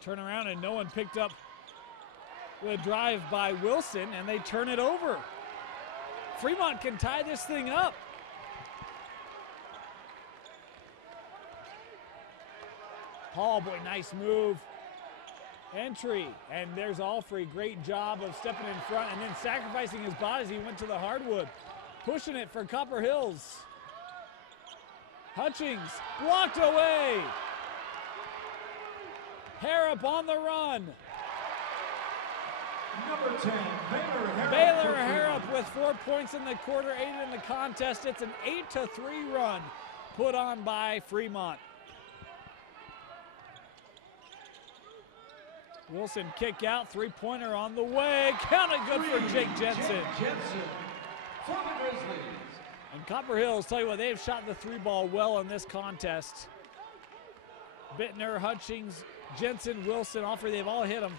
Turn around and no one picked up the drive by Wilson, and they turn it over. Fremont can tie this thing up. Hall, boy, nice move. Entry, and there's Alfred. Great job of stepping in front and then sacrificing his body as he went to the hardwood. Pushing it for Copper Hills. Hutchings blocked away. Harrop on the run. Number 10, Baylor Harrop with 4 points in the quarter, 8 in the contest. It's an 8-3 run put on by Fremont. Wilson kick out, three-pointer on the way. Counted good for Jake Jensen. For the Grizzlies. And Copper Hills, tell you what, they've shot the three ball well in this contest. Bittner, Hutchings, Jensen, Wilson, Alfred, they've all hit them.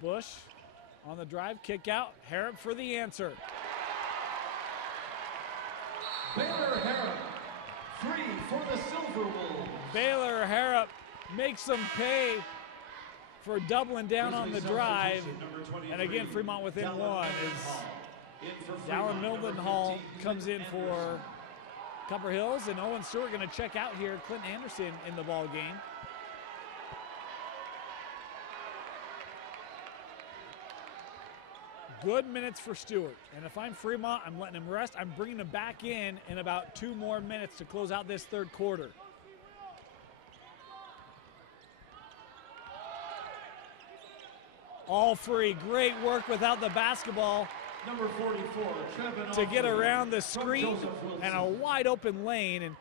Bush on the drive, kick out. Harrop for the answer. Baylor Harrop, 3 for the Silver Wolves. Baylor Harrop makes them pay for doubling down on the drive. And again, Fremont within one is Dallin Mildenhall comes in for Copper Hills, and Owen Stewart going to check out here. Clinton Anderson in the ball game. Good minutes for Stewart. And if I'm Fremont, I'm letting him rest. I'm bringing him back in about 2 more minutes to close out this third quarter. All free. Great work without the basketball. Number 44, Trevin To get Alford around the from screen Joseph Wilson. and a wide open lane and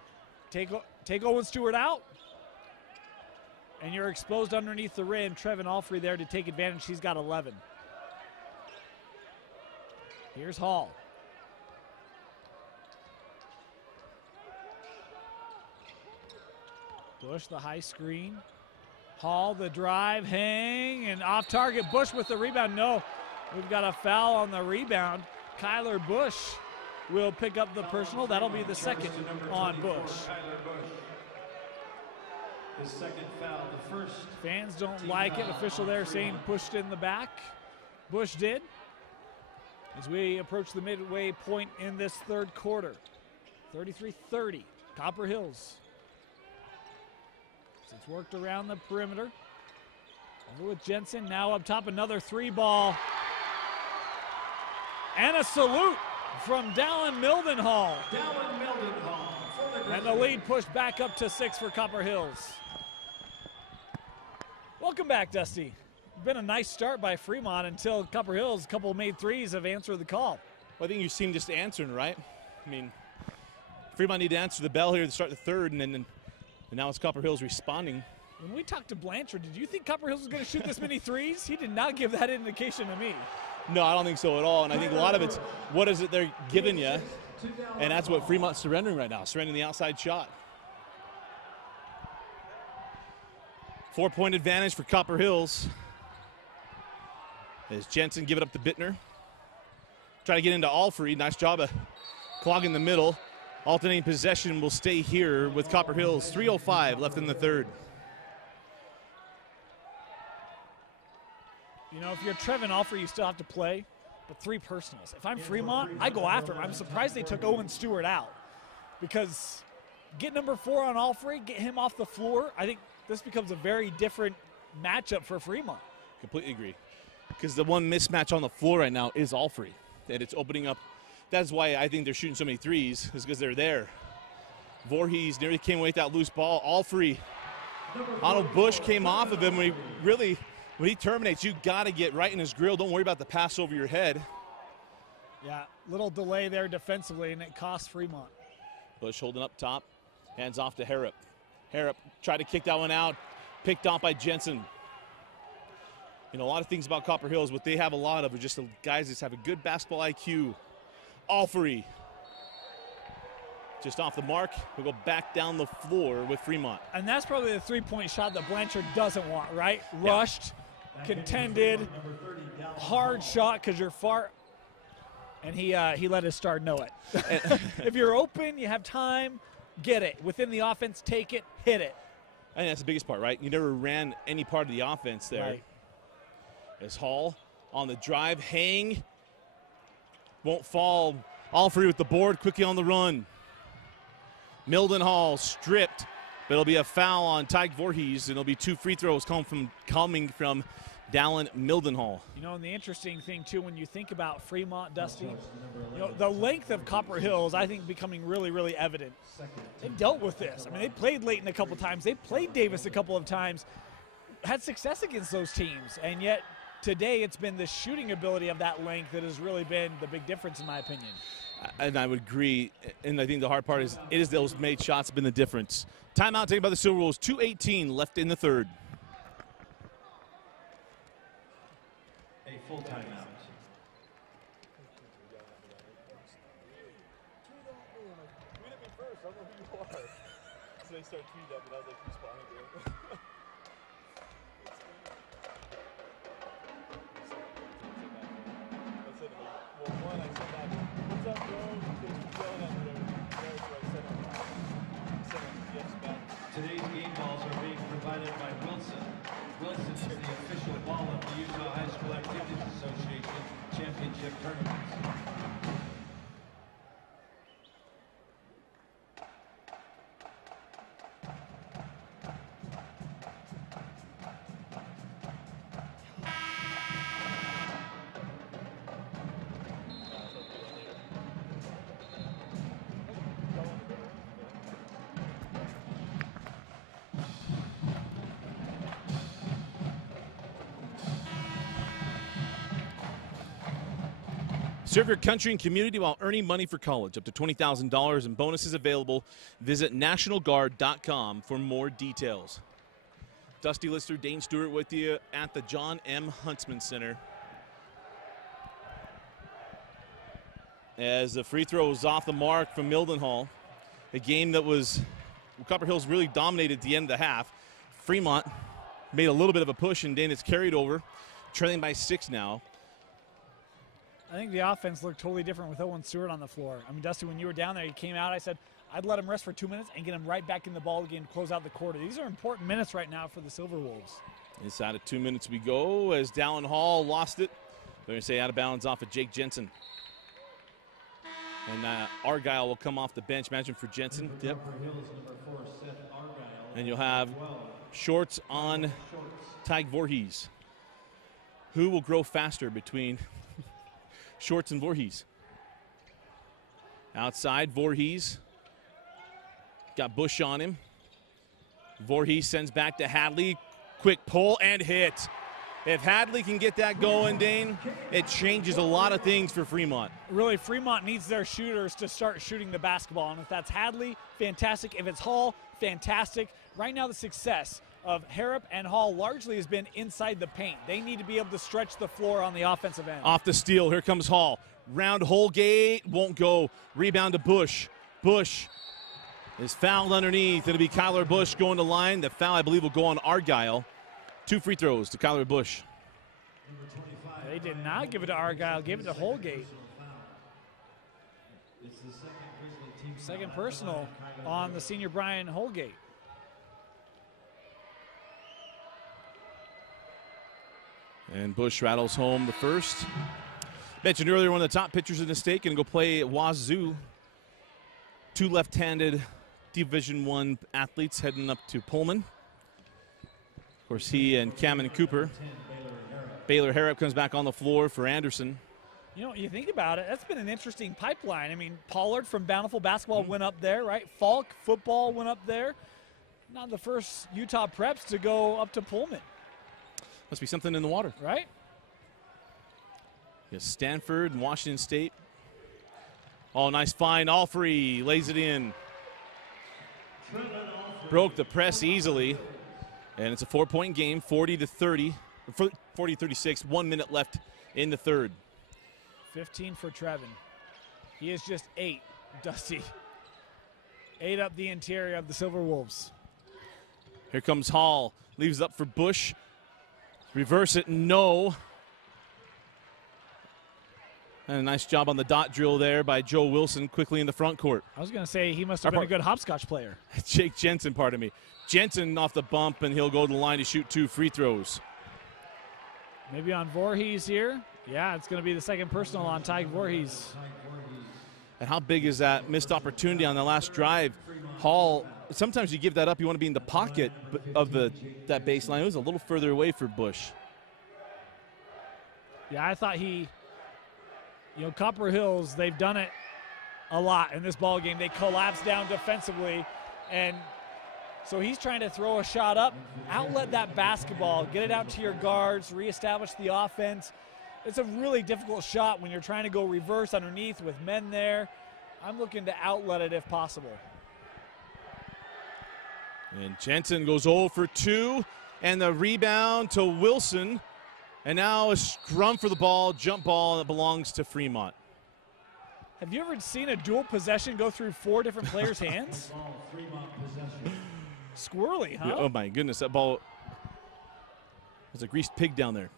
take Owen Stewart out. And you're exposed underneath the rim. Trevin Alford there to take advantage. He's got 11. Here's Hall. Bush the high screen. Hall the drive, hang, and off target. Bush with the rebound. No, we've got a foul on the rebound. Kyler Bush will pick up the personal. That'll be the second on Bush. Kyler Bush. His second foul, the first. Fans don't like it. Official there saying pushed in the back. Bush did. As we approach the midway point in this third quarter. 33-30, Copper Hills. It's worked around the perimeter. Over with Jensen, now up top, another three ball. And a salute from Dallin Mildenhall. Dallin Mildenhall for the Grizzlies. And the lead pushed back up to 6 for Copper Hills. Welcome back, Dusty. Been a nice start by Fremont until Copper Hills, a couple made threes have answered the call. Well, I think you've seen just answering, right? I mean, Fremont need to answer the bell here to start the third, and now it's Copper Hills responding. When we talked to Blanchard, did you think Copper Hills was going to shoot this many threes? He did not give that indication to me. No, I don't think so at all, and I think a lot of it's what is it they're giving you, and that's what Fremont's surrendering right now, surrendering the outside shot. 4-point advantage for Copper Hills. As Jensen give it up to Bittner. Try to get into Alfred. Nice job of clogging the middle. Alternating possession will stay here with Copper Hills. 3:05 left in the third. You know, if you're Trevin Alford, you still have to play, but 3 personals. If I'm Fremont, I go after him. I'm surprised they took Owen Stewart out because get number 4 on Alfred, get him off the floor. I think this becomes a very different matchup for Fremont. Completely agree. Because the one mismatch on the floor right now is Alfred. And it's opening up That's why I think they're shooting so many threes, is because they're there. Voorhees nearly came away with that loose ball, all free. Arnold Bush came off of him when he terminates, you got to get right in his grill. Don't worry about the pass over your head. Yeah, little delay there defensively, and it costs Fremont. Bush holding up top, hands off to Harrop. Harrop tried to kick that one out, picked off by Jensen. You know, a lot of things about Copper Hills, what they have a lot of are just the guys that have a good basketball IQ. All free. Just off the mark, we'll go back down the floor with Fremont. And that's probably the three-point shot that Blanchard doesn't want, right? Yeah. Rushed, contended, hard shot because you're far, and he let his star know it. If you're open, you have time, get it. Within the offense, take it, hit it. I think that's the biggest part, right? You never ran any part of the offense there. Right. As Hall on the drive, hang, won't fall. All free with the board, quickly on the run. Mildenhall stripped, but it'll be a foul on Tyke Voorhees, and it'll be 2 free throws coming from Dallin Mildenhall. You know, and the interesting thing, too, when you think about Fremont, Dusty, you know, the length of Copper Hills, I think, becoming really, really evident. They've dealt with this. I mean, they played Layton a couple times. They played Davis a couple of times, had success against those teams, and yet today it's been the shooting ability of that length that has really been the big difference, in my opinion. And I would agree, and I think the hard part is those made shots have been the difference. Timeout taken by the Silver Wolves, 2:18 left in the third. A full timeout. Tweet at me first, I don't know who you are. So they start tweeting at me, and I was like, who's behind you? Today's game balls are being provided by Wilson. Wilson is the official ball of the Utah High School Activities Association Championship Tournaments. Serve your country and community while earning money for college. Up to $20,000 in bonuses available. Visit NationalGuard.com for more details. Dusty Lister, Dane Stewart with you at the John M. Huntsman Center. As the free throw was off the mark from Mildenhall. A game that was, Copper Hills really dominated at the end of the half. Fremont made a little bit of a push, and Dane has carried over, trailing by 6 now. I think the offense looked totally different with Owen Stewart on the floor. I mean, Dusty, when you were down there, you came out, I said, I'd let him rest for 2 minutes and get him right back in the ball game to close out the quarter. These are important minutes right now for the Silver Wolves. Inside of 2 minutes we go as Dallin Hall lost it. They're going to say out of bounds off of Jake Jensen. And Argyle will come off the bench. Imagine for Jensen. Yep. And you'll have shorts on Tyke Voorhees. Who will grow faster between Shorts and Voorhees? Outside, Voorhees. Got Bush on him. Voorhees sends back to Hadley. Quick pull and hit. If Hadley can get that going, Dane, it changes a lot of things for Fremont. Really, Fremont needs their shooters to start shooting the basketball. And if that's Hadley, fantastic. If it's Hall, fantastic. Right now, the success of Harrop and Hall largely has been inside the paint. They need to be able to stretch the floor on the offensive end. Off the steal, here comes Hall. Round Holgate, won't go. Rebound to Bush. Bush is fouled underneath. It'll be Kyler Bush going to line. The foul, I believe, will go on Argyle. 2 free throws to Kyler Bush. They did not give it to Argyle, gave it to Holgate. Second personal on the senior Brian Holgate. And Bush rattles home the first. Mentioned earlier, one of the top pitchers in the state going to go play at Wazoo. 2 left-handed Division I athletes heading up to Pullman. Of course, he and Cameron Cooper. Baylor Harrop comes back on the floor for Anderson. You know, you think about it, that's been an interesting pipeline. I mean, Pollard from Bountiful Basketball went up there, right? Falk football went up there. Not the first Utah Preps to go up to Pullman. Must be something in the water. Right? Yes, Stanford and Washington State. Oh, nice find. Alfrey lays it in. Broke the press easily. And it's a 4-point game, 40-30, 40-36, 1 minute left in the third. 15 for Trevin. He is just 8, Dusty. 8 up the interior of the Silver Wolves. Here comes Hall. Leaves it up for Bush. Reverse it, no. And a nice job on the dot drill there by Joe Wilson quickly in the front court. I was going to say he must have been a good hopscotch player. Jake Jensen, pardon me. Jensen off the bump, and he'll go to the line to shoot 2 free throws. Maybe on Voorhees here. Yeah, it's going to be the second personal on Ty Voorhees. And how big is that missed opportunity on the last drive? Hall, sometimes you give that up, you want to be in the pocket of that baseline. It was a little further away for Bush. Yeah, I thought Copper Hills, they've done it a lot in this ball game. They collapse down defensively, and so he's trying to throw a shot up, outlet that basketball, get it out to your guards, reestablish the offense. It's a really difficult shot when you're trying to go reverse underneath with men there. I'm looking to outlet it if possible. And Jensen goes 0 for 2, and the rebound to Wilson. And now a scrum for the ball, jump ball that belongs to Fremont. Have you ever seen a dual possession go through 4 different players' hands? Squirrely, huh? Oh my goodness, that ball was a greased pig down there.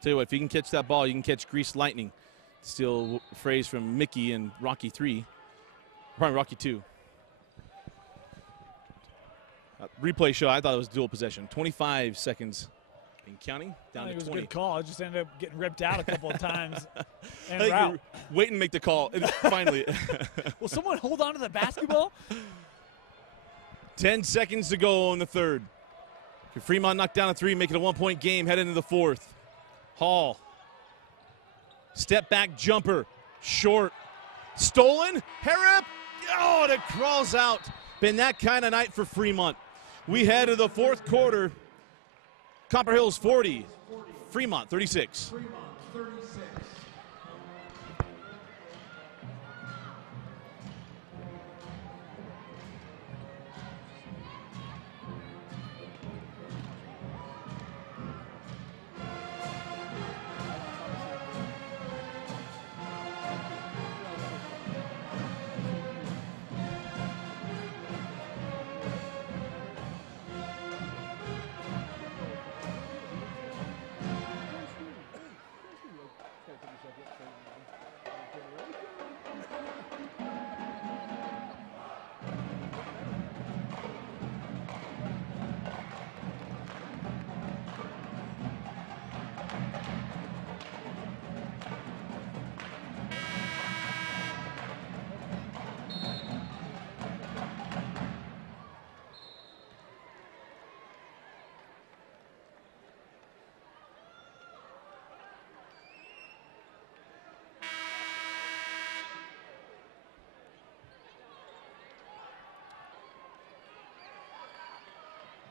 Tell you what, if you can catch that ball, you can catch greased lightning. Still a phrase from Mickey in Rocky 3, probably Rocky 2. Replay show, I thought it was dual possession. 25 seconds and counting, down to 20. It was a good call. I just ended up getting ripped out a couple of times. I think you're waiting to make the call, finally. Will someone hold on to the basketball? 10 seconds to go in the third. Fremont knocked down a 3, make it a 1-point game, head into the fourth. Hall. Step back jumper. Short. Stolen. Harrop. Oh, and it crawls out. Been that kind of night for Fremont. We head to the fourth quarter. Copper Hills 40. Fremont 36.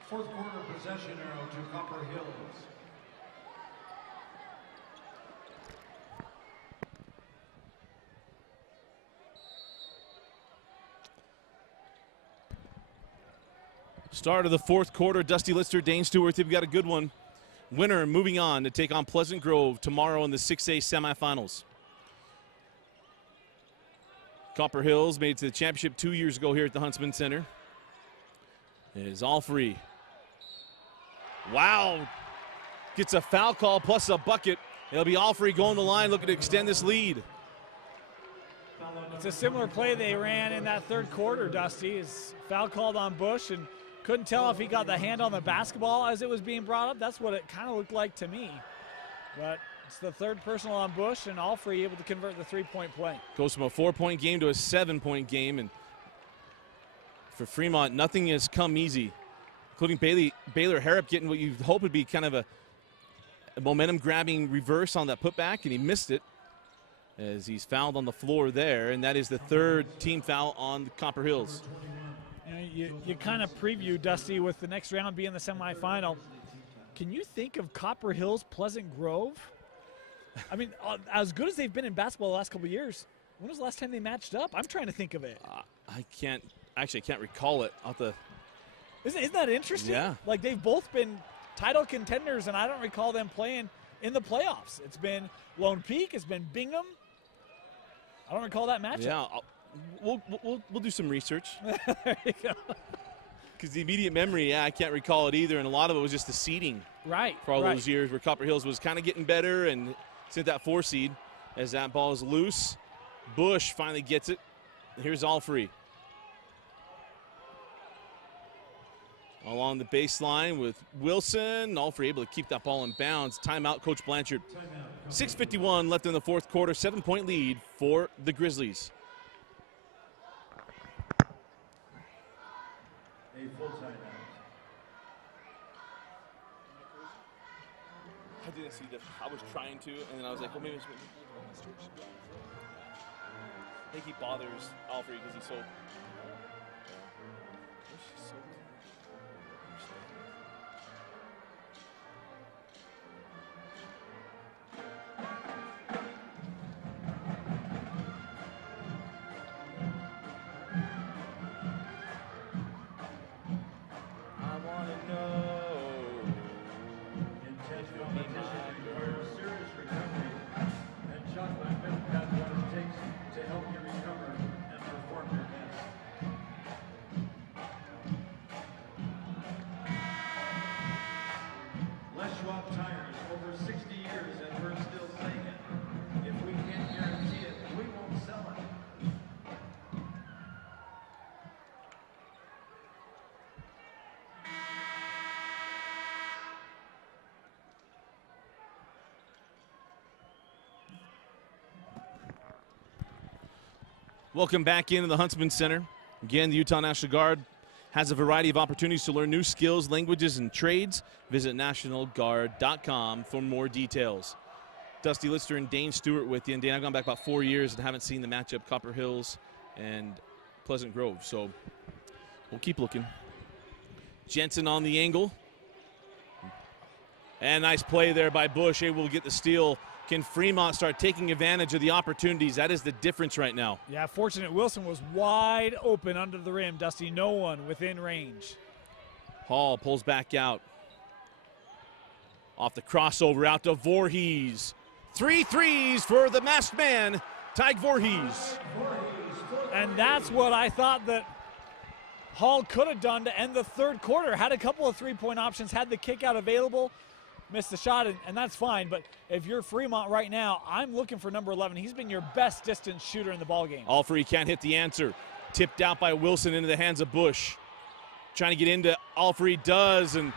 Fourth quarter possession arrow to Copper Hills. Start of the fourth quarter. Dusty Lister, Dane Stewart, they've got a good one. Winner moving on to take on Pleasant Grove tomorrow in the 6A semifinals. Copper Hills made it to the championship 2 years ago here at the Huntsman Center. It is Alfrey. Wow. Gets a foul call plus a bucket. It'll be Alfrey going to the line looking to extend this lead. It's a similar play they ran in that third quarter, Dusty. Is foul called on Bush and couldn't tell if he got the hand on the basketball as it was being brought up. That's what it kind of looked like to me. But it's the third personal on Bush, and Alfrey able to convert the three-point play. Goes from a 4-point game to a 7-point game, and for Fremont, nothing has come easy. including Baylor Harrop getting what you'd hope would be kind of a momentum-grabbing reverse on that putback, and he missed it as he's fouled on the floor there, and that is the third team foul on Copper Hills. You kind of preview, Dusty, with the next round being the semifinal. Can you think of Copper Hills, Pleasant Grove? I mean, as good as they've been in basketball the last couple of years, when was the last time they matched up? I'm trying to think of it. I can't recall it. Isn't that interesting? Yeah. Like, they've both been title contenders, and I don't recall them playing in the playoffs. It's been Lone Peak, it's been Bingham. I don't recall that matchup. Yeah, we'll do some research. There you go. Because the immediate memory, I can't recall it either, and a lot of it was just the seeding. Right. For all those years where Copper Hills was kind of getting better and sent that 4 seed as that ball is loose. Bush finally gets it. Here's Alfrey. Along the baseline with Wilson. Alfrey able to keep that ball in bounds. Timeout, Coach Blanchard. 6:51 left in the fourth quarter. 7-point lead for the Grizzlies. A full timeout. I didn't see I was trying to, and then I was like, well, maybe it's. I think he bothers Alfrey because he's so. Welcome back into the Huntsman Center. Again, the Utah National Guard has a variety of opportunities to learn new skills, languages, and trades. Visit nationalguard.com for more details. Dusty Lister and Dane Stewart with you. And Dane, I've gone back about 4 years and haven't seen the matchup Copper Hills and Pleasant Grove. So we'll keep looking. Jensen on the angle. And nice play there by Bush, able to get the steal. Can Fremont start taking advantage of the opportunities? That is the difference right now. Yeah, fortunate Wilson was wide open under the rim. Dusty, no one within range. Hall pulls back out. Off the crossover out to Voorhees. 3 threes for the masked man, Tyke Voorhees. And that's what I thought that Hall could have done to end the third quarter. Had a couple of three-point options, had the kick out available. Missed the shot, and that's fine. But if you're Fremont right now, I'm looking for number 11. He's been your best distance shooter in the ballgame. Alfrey can't hit the answer. Tipped out by Wilson into the hands of Bush. Trying to get into Alfrey does, and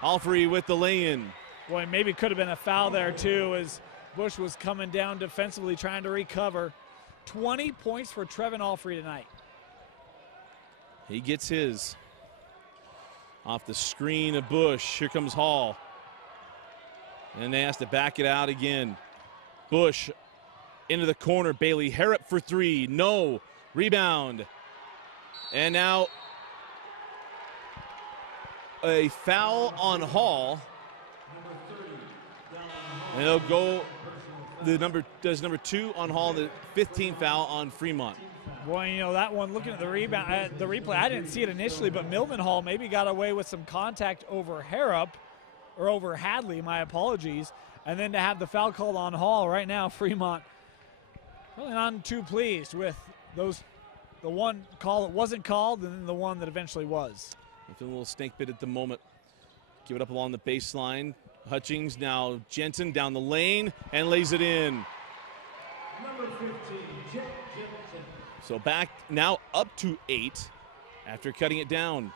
Alfrey with the lay-in. Boy, maybe could have been a foul there too as Bush was coming down defensively trying to recover. 20 points for Trevin Alfrey tonight. He gets his. Off the screen of Bush. Here comes Hall. And they has to back it out again. Bush into the corner. Bailey Harrop for 3. No. Rebound. And now a foul on Hall. And it'll go. Number 2 on Hall. The 15th foul on Fremont. Boy, you know, that one, looking at the rebound, the replay, I didn't see it initially, but Mildenhall maybe got away with some contact over Harrop. Or over Hadley, my apologies. And then to have the foul called on Hall right now, Fremont really not too pleased with the one call that wasn't called and then the one that eventually was. I feel a little snake bit at the moment. Give it up along the baseline. Hutchings now Jensen down the lane and lays it in. Number 15, Jensen. So back now up to 8 after cutting it down.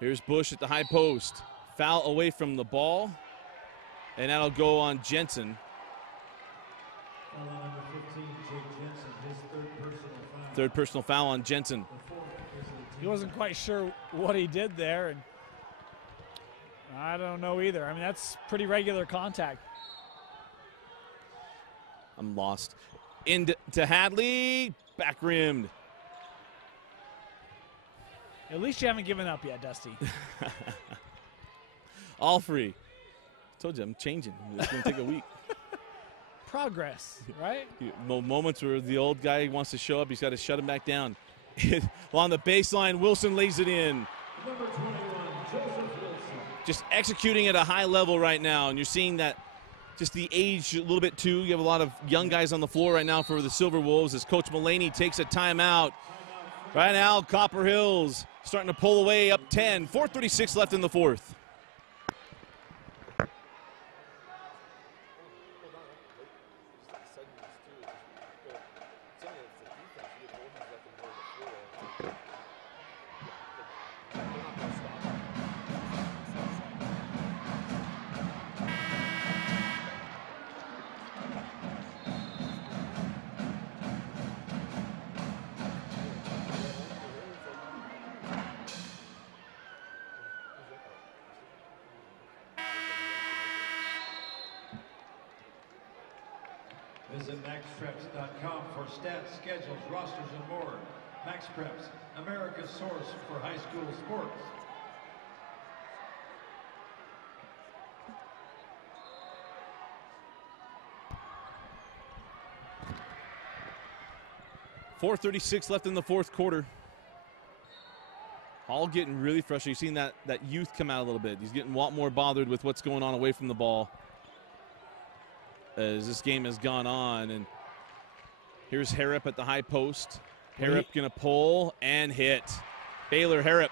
Here's Bush at the high post. Foul away from the ball. And that'll go on Jensen. Number 15, Jake Jensen, his third personal foul. Third personal foul on Jensen. He wasn't quite sure what he did there, and I don't know either. I mean, that's pretty regular contact. I'm lost. Into Hadley, back rimmed. At least you haven't given up yet, Dusty. All free. Told you I'm changing. It's going to take a week. Progress, right? Moments where the old guy wants to show up, he's got to shut him back down. Along the baseline, Wilson lays it in. Number 21, Joseph Wilson. Just executing at a high level right now, and you're seeing that just the age a little bit too. You have a lot of young guys on the floor right now for the Silver Wolves as Coach Mullaney takes a timeout. Right now, Copper Hills starting to pull away up 10. 4:36 left in the fourth. Visit MaxPreps.com for stats, schedules, rosters, and more. MaxPreps, America's source for high school sports. .436 left in the fourth quarter. Hall getting really frustrated. You've seen that youth come out a little bit. He's getting a lot more bothered with what's going on away from the ball as this game has gone on. And here's Harrop at the high post. Harrop going to pull and hit. Baylor Harrop.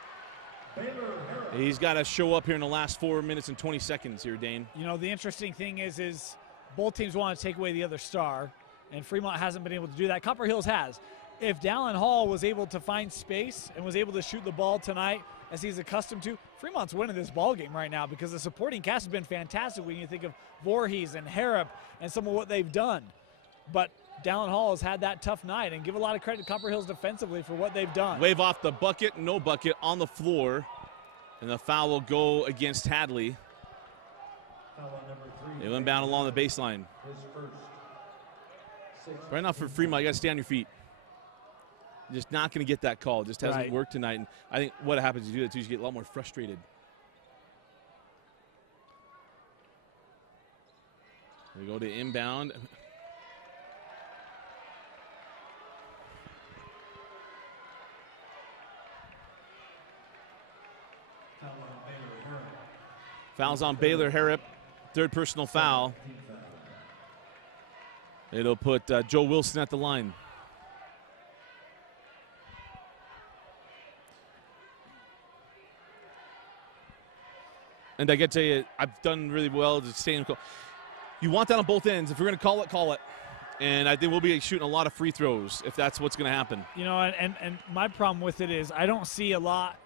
He's got to show up here in the last 4 minutes and 20 seconds here, Dane. You know, the interesting thing is both teams want to take away the other star, and Fremont hasn't been able to do that. Copper Hills has. If Dallin Hall was able to find space and was able to shoot the ball tonight as he's accustomed to, Fremont's winning this ball game right now because the supporting cast has been fantastic when you think of Voorhees and Harrop and some of what they've done. But Dallin Hall has had that tough night, and give a lot of credit to Copper Hills defensively for what they've done. Wave off the bucket, no bucket on the floor, and the foul will go against Hadley. Foul on number 3. They went down along the baseline. His first. Right now for Fremont, you got to stay on your feet. You're just not going to get that call. It just hasn't Right. worked tonight. And I think what happens you do that too is you get a lot more frustrated. We go to inbound. Foul on Baylor Harrop. Fouls on Baylor Harrop. Third personal foul. It'll put Joe Wilson at the line. And I got to tell you, I've done really well to stay in. You want that on both ends. If you're going to call it, call it. And I think we'll be shooting a lot of free throws if that's what's going to happen. You know, and my problem with it is I don't see a lot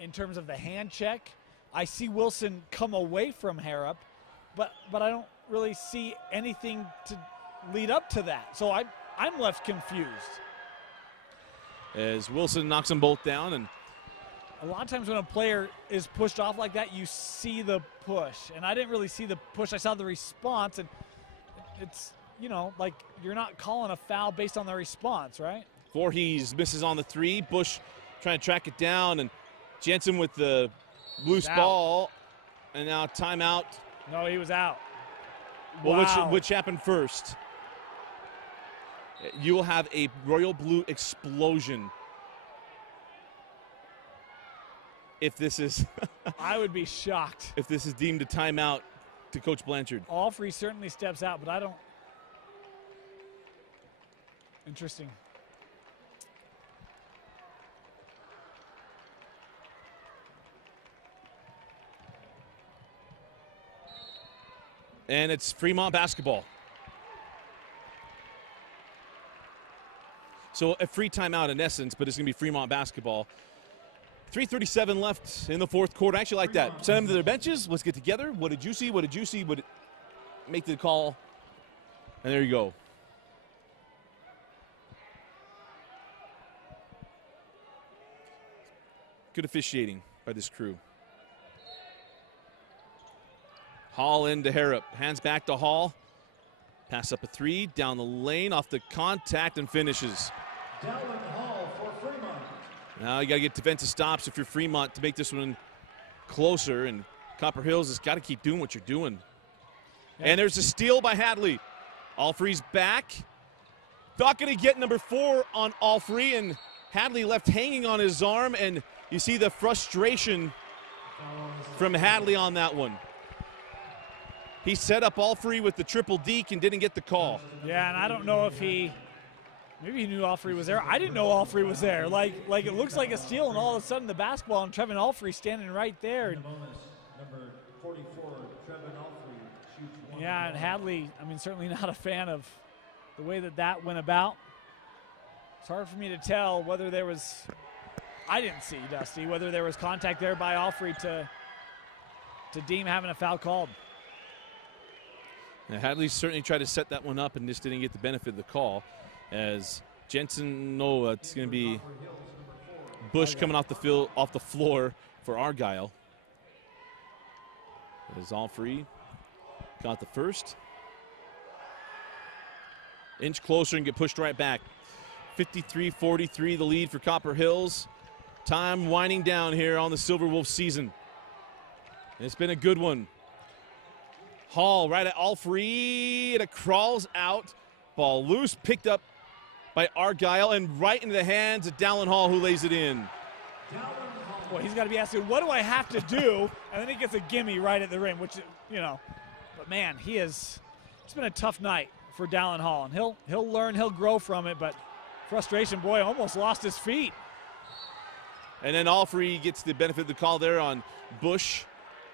in terms of the hand check. I see Wilson come away from Harrop, but I don't really see anything to lead up to that. So I'm left confused. As Wilson knocks them both down, and A lot of times when a player is pushed off like that, you see the push. And I didn't really see the push. I saw the response, and it's, you know, like you're not calling a foul based on the response, right? Voorhees misses on the three. Bush trying to track it down, and Jensen with the loose ball. And now timeout. No, he was out. Well, Wow. which happened first? You will have a royal blue explosion if this is I would be shocked. if this is deemed a timeout to Coach Blanchard. Allfrey certainly steps out, but I don't. Interesting. And it's Fremont basketball. So a free timeout in essence, but it's going to be Fremont basketball. 3:37 left in the fourth quarter. I actually like that. Send them to their benches. Let's get together. What did you see? What did you see? What did make the call? And there you go. Good officiating by this crew. Hall into Harrop. Hands back to Hall. Pass up a three. Down the lane. Off the contact and finishes. Dallin Hall for Fremont. Now you got to get defensive stops if you're Fremont to make this one closer. And Copper Hills has got to keep doing what you're doing. Yeah. And there's a steal by Hadley. Alfrey's back. Not going to get number 4 on Alfrey, and Hadley left hanging on his arm, and you see the frustration from Hadley on that one. He set up Alfrey with the triple deke and didn't get the call. Yeah, and I don't know if maybe he knew Alfrey was there. I didn't know Alfrey was there. Like it looks like a steal, and all of a sudden the basketball and Trevin Alfrey standing right there. Number 44, Trevin Alfrey shoots one. Yeah, and Hadley, I mean, certainly not a fan of the way that went about. It's hard for me to tell whether there was, I didn't see, Dusty, whether there was contact there by Alfrey to deem having a foul called. Now, Hadley certainly tried to set that one up and just didn't get the benefit of the call. As Jensen, no, it's going to be Bush coming off the floor for Argyle. As Alfrey got the first. Inch closer and get pushed right back. 53-43 the lead for Copper Hills. Time winding down here on the Silver Wolf season. And it's been a good one. Hall right at Alfrey, and it crawls out. Ball loose, picked up by Argyle, and right into the hands of Dallin Hall, who lays it in. Well, he's got to be asking, what do I have to do? And then he gets a gimme right at the rim, which, you know. But, man, it's been a tough night for Dallin Hall, and he'll learn, he'll grow from it, but frustration, boy, almost lost his feet. And then Alfrey gets the benefit of the call there on Bush.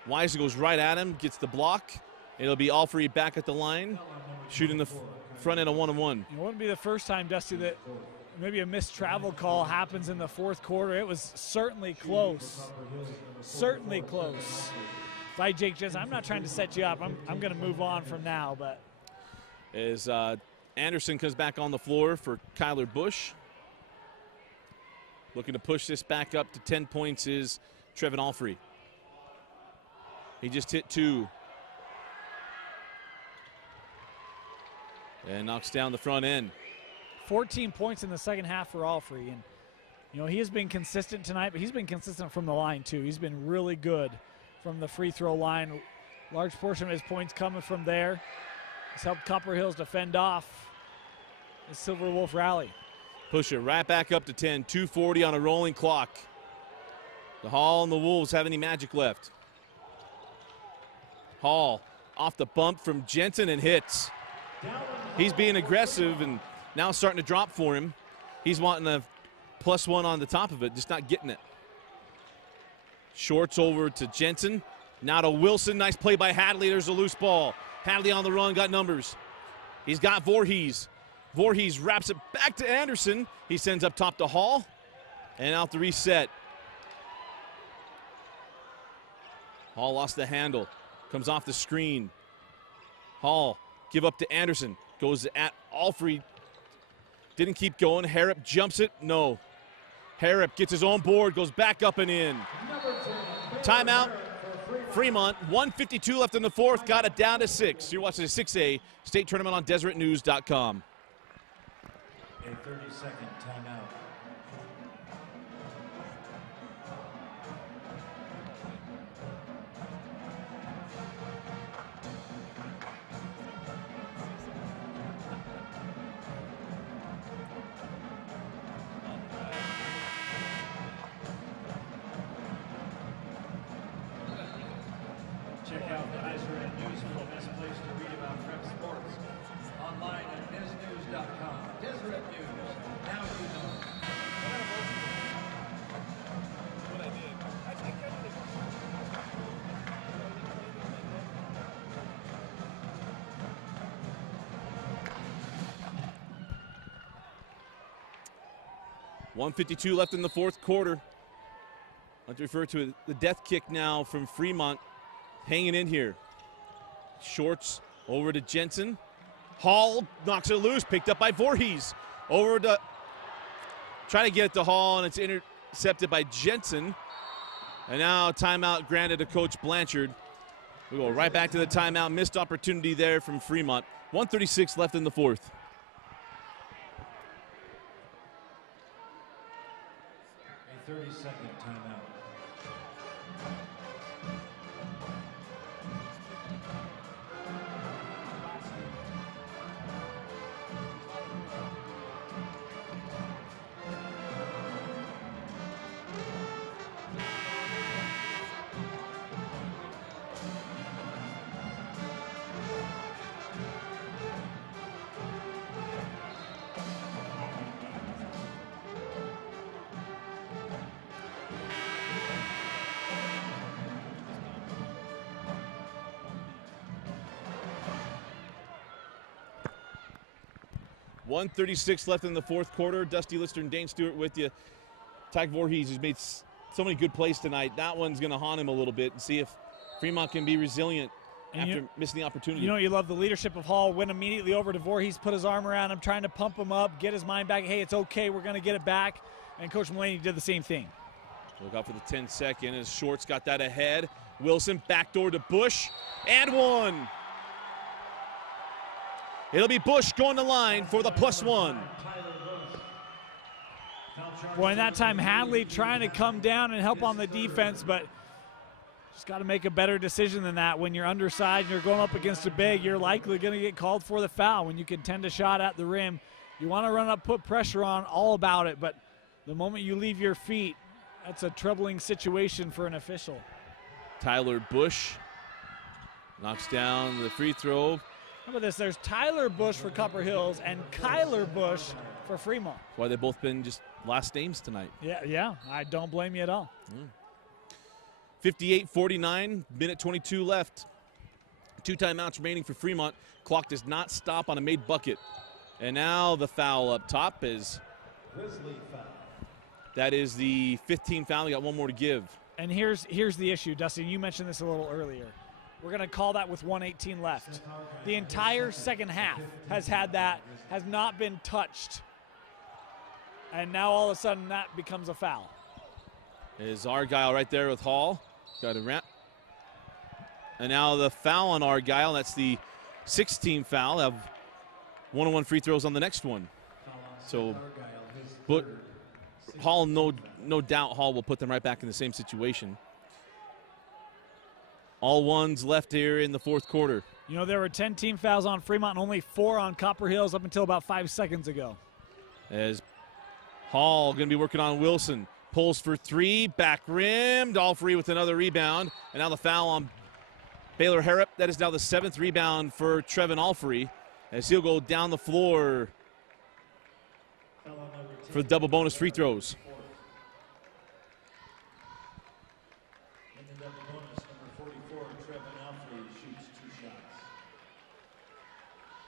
Weiser goes right at him, gets the block. It'll be Alfrey back at the line, shooting the front end of 1-on-1. It wouldn't be the first time, Dusty, that maybe a missed travel call happens in the fourth quarter. It was certainly close. Certainly close. By Jake Jensen, I'm not trying to set you up. I'm going to move on from now, but. As Anderson comes back on the floor for Kyler Bush. Looking to push this back up to 10 points is Trevin Alfrey. He just hit 2. And knocks down the front end. 14 points in the second half for Alfrey. And, you know, he has been consistent tonight, but he's been consistent from the line, too. He's been really good from the free throw line. Large portion of his points coming from there. He's helped Copper Hills defend off the Silver Wolf rally. Push it right back up to 10. 2:40 on a rolling clock. The Hall and the Wolves have any magic left. Hall off the bump from Jensen and hits. He's being aggressive and now starting to drop for him. He's wanting a +1 on the top of it, just not getting it. Shorts over to Jensen. Now to Wilson. Nice play by Hadley. There's a loose ball. Hadley on the run, got numbers. He's got Voorhees. Voorhees wraps it back to Anderson. He sends up top to Hall. And out the reset. Hall lost the handle. Comes off the screen. Hall give up to Anderson. Goes at Alfrey. Didn't keep going. Harrop jumps it. No. Harrop gets his own board. Goes back up and in. Timeout. Fremont. 1:52 left in the fourth. Got it down to 6. You're watching the 6A State Tournament on DeseretNews.com. A 30-second timeout. Check out the Deseret News, the best place to read about prep sports. Online at DesNews.com. Deseret News. Now you know. What I did. I think I did. .152 left in the fourth quarter. Let's refer to the death kick now from Fremont. Hanging in here. Shorts over to Jensen. Hall knocks it loose, picked up by Voorhees. Over to, trying to get it to Hall, and it's intercepted by Jensen. And now timeout granted to Coach Blanchard. We go right back to the timeout. Missed opportunity there from Fremont. 1:36 left in the fourth. A 30-second timeout. .136 left in the fourth quarter. Dusty Lister and Dane Stewart with you. Ty Voorhees has made so many good plays tonight. That one's going to haunt him a little bit and see if Fremont can be resilient after missing the opportunity. You know, you love the leadership of Hall. Went immediately over to Voorhees, put his arm around him, trying to pump him up, get his mind back. Hey, it's okay. We're going to get it back. And Coach Mulaney did the same thing. Look out for the 10-second as Shorts got that ahead. Wilson backdoor to Bush and one. It'll be Bush going to line for the +1. Boy, in that time, Hadley trying to come down and help on the defense, but just got to make a better decision than that. When you're undersized and you're going up against a big, you're likely going to get called for the foul. When you contend a shot at the rim, you want to run up, put pressure on, all about it, but the moment you leave your feet, that's a troubling situation for an official. Tyler Bush knocks down the free throw. How about this? There's Tyler Bush for Copper Hills and Kyler Bush for Fremont. That's why they've both been just last names tonight. Yeah, I don't blame you at all. 58-49, minute 22 left. 2 timeouts remaining for Fremont. Clock does not stop on a made bucket. And now the foul up top is, that is the 15th foul. We got one more to give. And here's the issue, Dustin. You mentioned this a little earlier. We're going to call that with 1:18 left. The entire second half has not been touched. And now all of a sudden that becomes a foul. Is Argyle right there with Hall. Got a ramp. And now the foul on Argyle. That's the 16th foul. Have one-on-one free throws on the next one. So, but Hall, no doubt Hall will put them right back in the same situation. All ones left here in the fourth quarter. You know, there were 10 team fouls on Fremont and only 4 on Copper Hills up until about 5 seconds ago. As Hall going to be working on Wilson. Pulls for 3, back rimmed. Allfree with another rebound. And now the foul on Baylor Harrop. That is now the 7th rebound for Trevin Allfree, as he'll go down the floor for the double bonus free throws.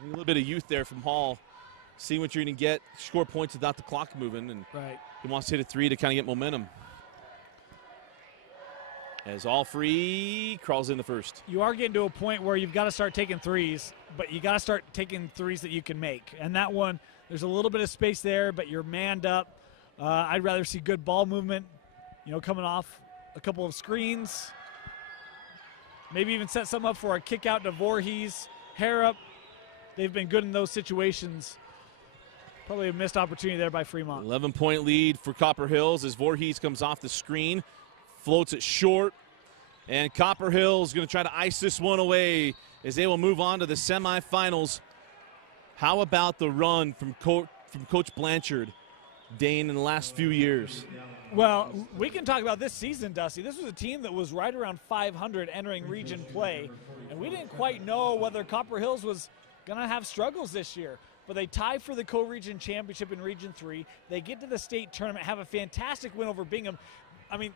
A little bit of youth there from Hall. Seeing what you're going to get. Score points without the clock moving. And right. He wants to hit a 3 to kind of get momentum. As Allfree crawls in the first. You are getting to a point where you've got to start taking threes, but you got to start taking threes that you can make. And that one, there's a little bit of space there, but you're manned up. I'd rather see good ball movement, coming off a couple of screens. Maybe even set some up for a kick out to Voorhees. Harrop. They've been good in those situations. Probably a missed opportunity there by Fremont. 11-point lead for Copper Hills as Voorhees comes off the screen, floats it short, and Copper Hills going to try to ice this one away as they will move on to the semifinals. How about the run from Coach Blanchard, Dane, in the last few years? Well, we can talk about this season, Dusty. This was a team that was right around 500 entering region play, and we didn't quite know whether Copper Hills was going to have struggles this year. But they tie for the co-region championship in Region 3. They get to the state tournament, have a fantastic win over Bingham. I mean,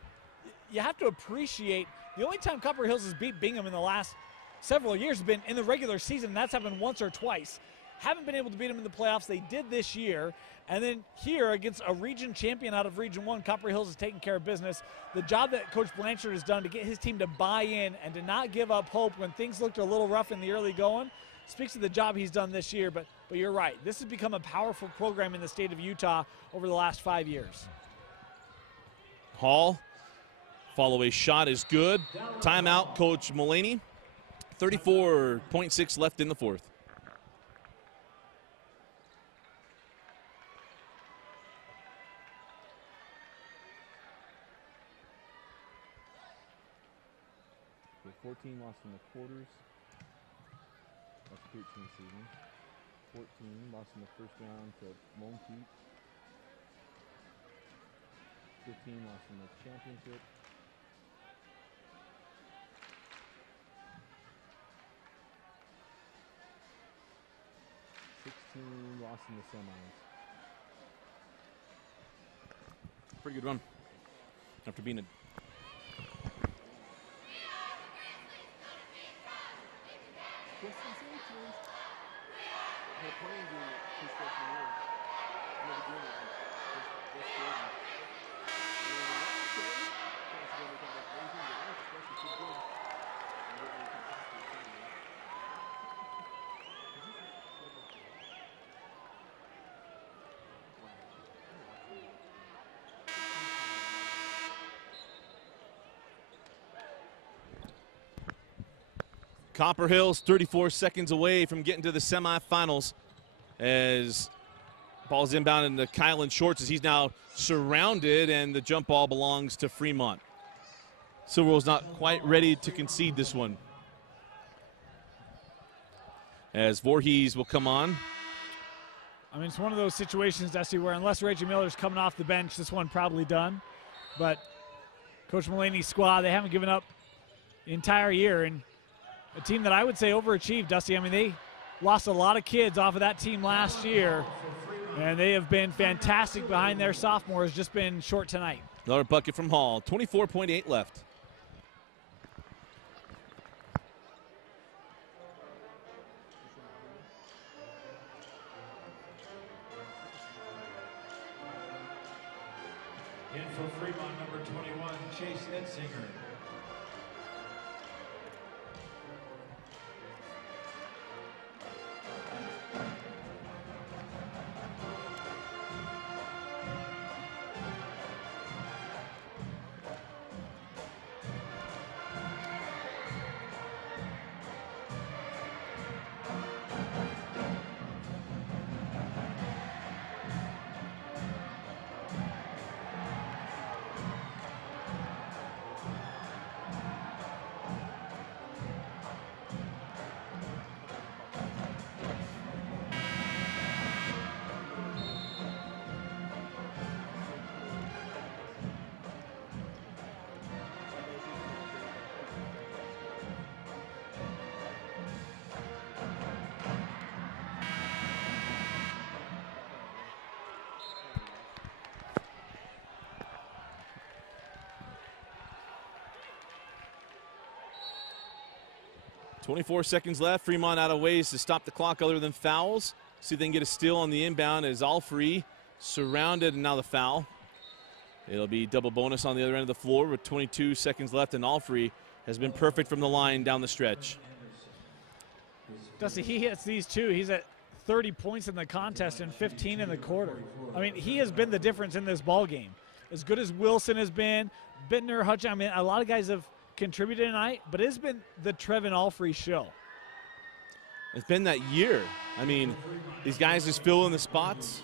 you have to appreciate the only time Copper Hills has beat Bingham in the last several years has been in the regular season. That's happened once or twice. Haven't been able to beat them in the playoffs. They did this year. And then here against a region champion out of Region 1, Copper Hills is taking care of business. The job that Coach Blanchard has done to get his team to buy in and to not give up hope when things looked a little rough in the early going speaks to the job he's done this year. But you're right. This has become a powerful program in the state of Utah over the last 5 years. Hall Follow-away shot is good. Timeout, Coach Mullaney. 34.6 left in the fourth. The 14 lost in the quarters. That's 13 season. 14 lost in the first round to Lone Peak. 15 lost in the championship. 16 lost in the semis. Pretty good run after being a Copper Hill's 34 seconds away from getting to the semifinals as ball's inbound into Kylan Shorts as he's now surrounded, and the jump ball belongs to Fremont. Silverwell's not quite ready to concede this one. As Voorhees will come on. I mean, it's one of those situations, Dusty, where unless Reggie Miller's coming off the bench, this one probably done. But Coach Mullaney's squad, they haven't given up the entire year, and a team that I would say overachieved, Dusty. I mean, they lost a lot of kids off of that team last year, and they have been fantastic behind their sophomores, just been short tonight. Another bucket from Hall, 24.8 left. In for Fremont, number 21, Chase Edsinger. .24 seconds left. Fremont out of ways to stop the clock other than fouls. See if they can get a steal on the inbound as Alfrey surrounded, and now the foul. It'll be double bonus on the other end of the floor with 22 seconds left, and Alfrey has been perfect from the line down the stretch. Dusty, he hits these two. He's at 30 points in the contest and 15 in the quarter. I mean, he has been the difference in this ball game. As good as Wilson has been, Bittner, Hutch, I mean, a lot of guys have contributed tonight, but it's been the Trevin Alfrey show. It's been that year. I mean, these guys just fill in the spots.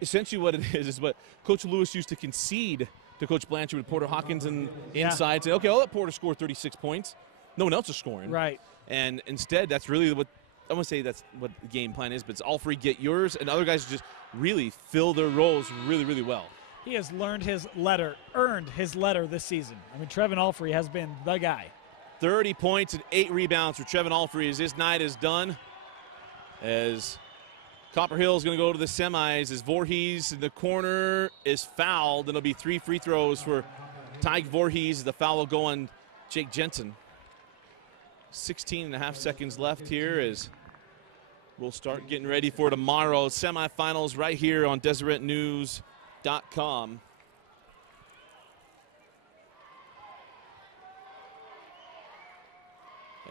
Essentially what it is what Coach Lewis used to concede to Coach Blanchard with Porter Hawkins and inside. Say, okay, I'll let Porter score 36 points. No one else is scoring. Right. And instead, that's really what, I won't say that's what the game plan is, but it's Alfrey get yours, and other guys just really fill their roles really, really well. He has earned his letter this season. I mean, Trevin Alfrey has been the guy. 30 points and 8 rebounds for Trevin Alfrey as his night is done. As Copper Hill is going to go to the semis as Voorhees in the corner is fouled, and it'll be 3 free throws for Tyke Voorhees. The foul will go on Jake Jensen. 16.5 seconds left here as we'll start getting ready for tomorrow's semifinals right here on DeseretNews.com.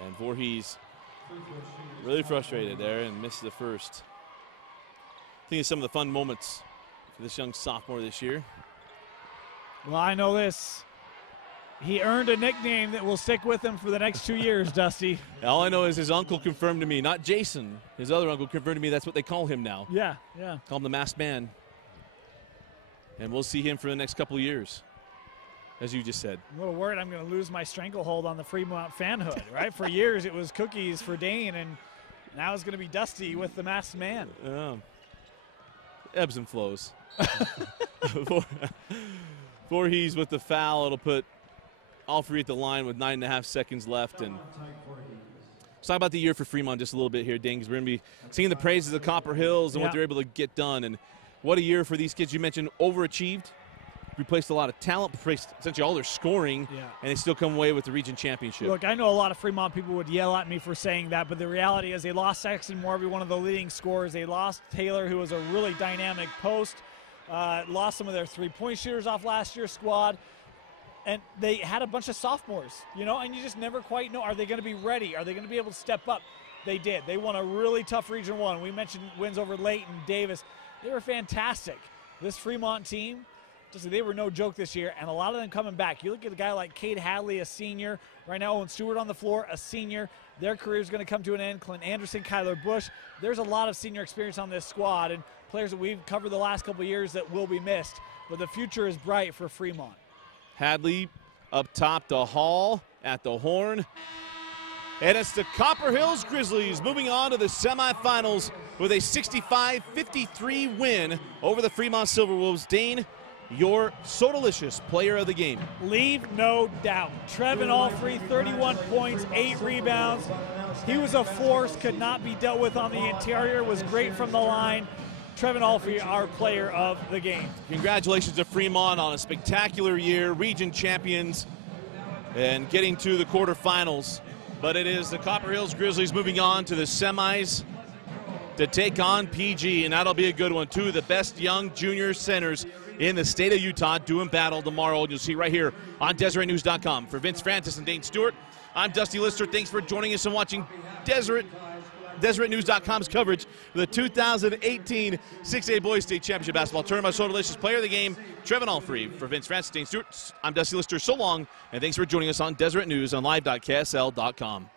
And Voorhees really frustrated there and missed the first. I think it's some of the fun moments for this young sophomore this year. Well, I know this. He earned a nickname that will stick with him for the next 2 years, Dusty. All I know is his uncle confirmed to me, not Jason, his other uncle confirmed to me that's what they call him now. Yeah. Call him the Masked Man. And we'll see him for the next couple of years, as you just said. I'm a little worried I'm going to lose my stranglehold on the Fremont fanhood, right? For years it was Cookies for Dane, and now it's going to be Dusty with the Masked Man. Ebbs and flows. Voorhees with the foul. It'll put Alfrey at the line with 9.5 seconds left. And let's talk about the year for Fremont just a little bit here, Dane, because we're going to be seeing the praises of Copper Hills and what they're able to get done. And what a year for these kids. You mentioned overachieved. Replaced a lot of talent, replaced essentially all their scoring, and they still come away with the region championship. Look, I know a lot of Fremont people would yell at me for saying that, but the reality is they lost Sexton Morby, one of the leading scorers. They lost Taylor, who was a really dynamic post. Lost some of their three-point shooters off last year's squad. And they had a bunch of sophomores, and you just never quite know, are they going to be ready? Are they going to be able to step up? They did. They won a really tough Region 1. We mentioned wins over Layton, Davis. They were fantastic. This Fremont team, they were no joke this year, and a lot of them coming back. You look at a guy like Cade Hadley, a senior. Right now, Owen Stewart on the floor, a senior. Their career is going to come to an end. Clint Anderson, Kyler Bush. There's a lot of senior experience on this squad, and players that we've covered the last couple of years that will be missed. But the future is bright for Fremont. Hadley up top to Hall at the horn. And it's the Copper Hills Grizzlies moving on to the semifinals with a 65-53 win over the Fremont Silverwolves. Dane, your so delicious player of the game. Leave no doubt. Trevin Alfrey, 31 points, 8 rebounds. He was a force, could not be dealt with on the interior, was great from the line. Trevin Alfrey, our player of the game. Congratulations to Fremont on a spectacular year, region champions, and getting to the quarterfinals. But it is the Copper Hills Grizzlies moving on to the semis to take on PG, and that'll be a good one. Two of the best young junior centers in the state of Utah doing battle tomorrow. You'll see right here on DeseretNews.com. For Vince Francis and Dane Stewart, I'm Dusty Lister. Thanks for joining us and watching DeseretNews.com's coverage of the 2018 6A Boys State Championship Basketball Tournament. So delicious player of the game, Trevin Alfrey. For Vince Francis, Dane Stewart, I'm Dusty Lister. So long, and thanks for joining us on Deseret News on live.ksl.com.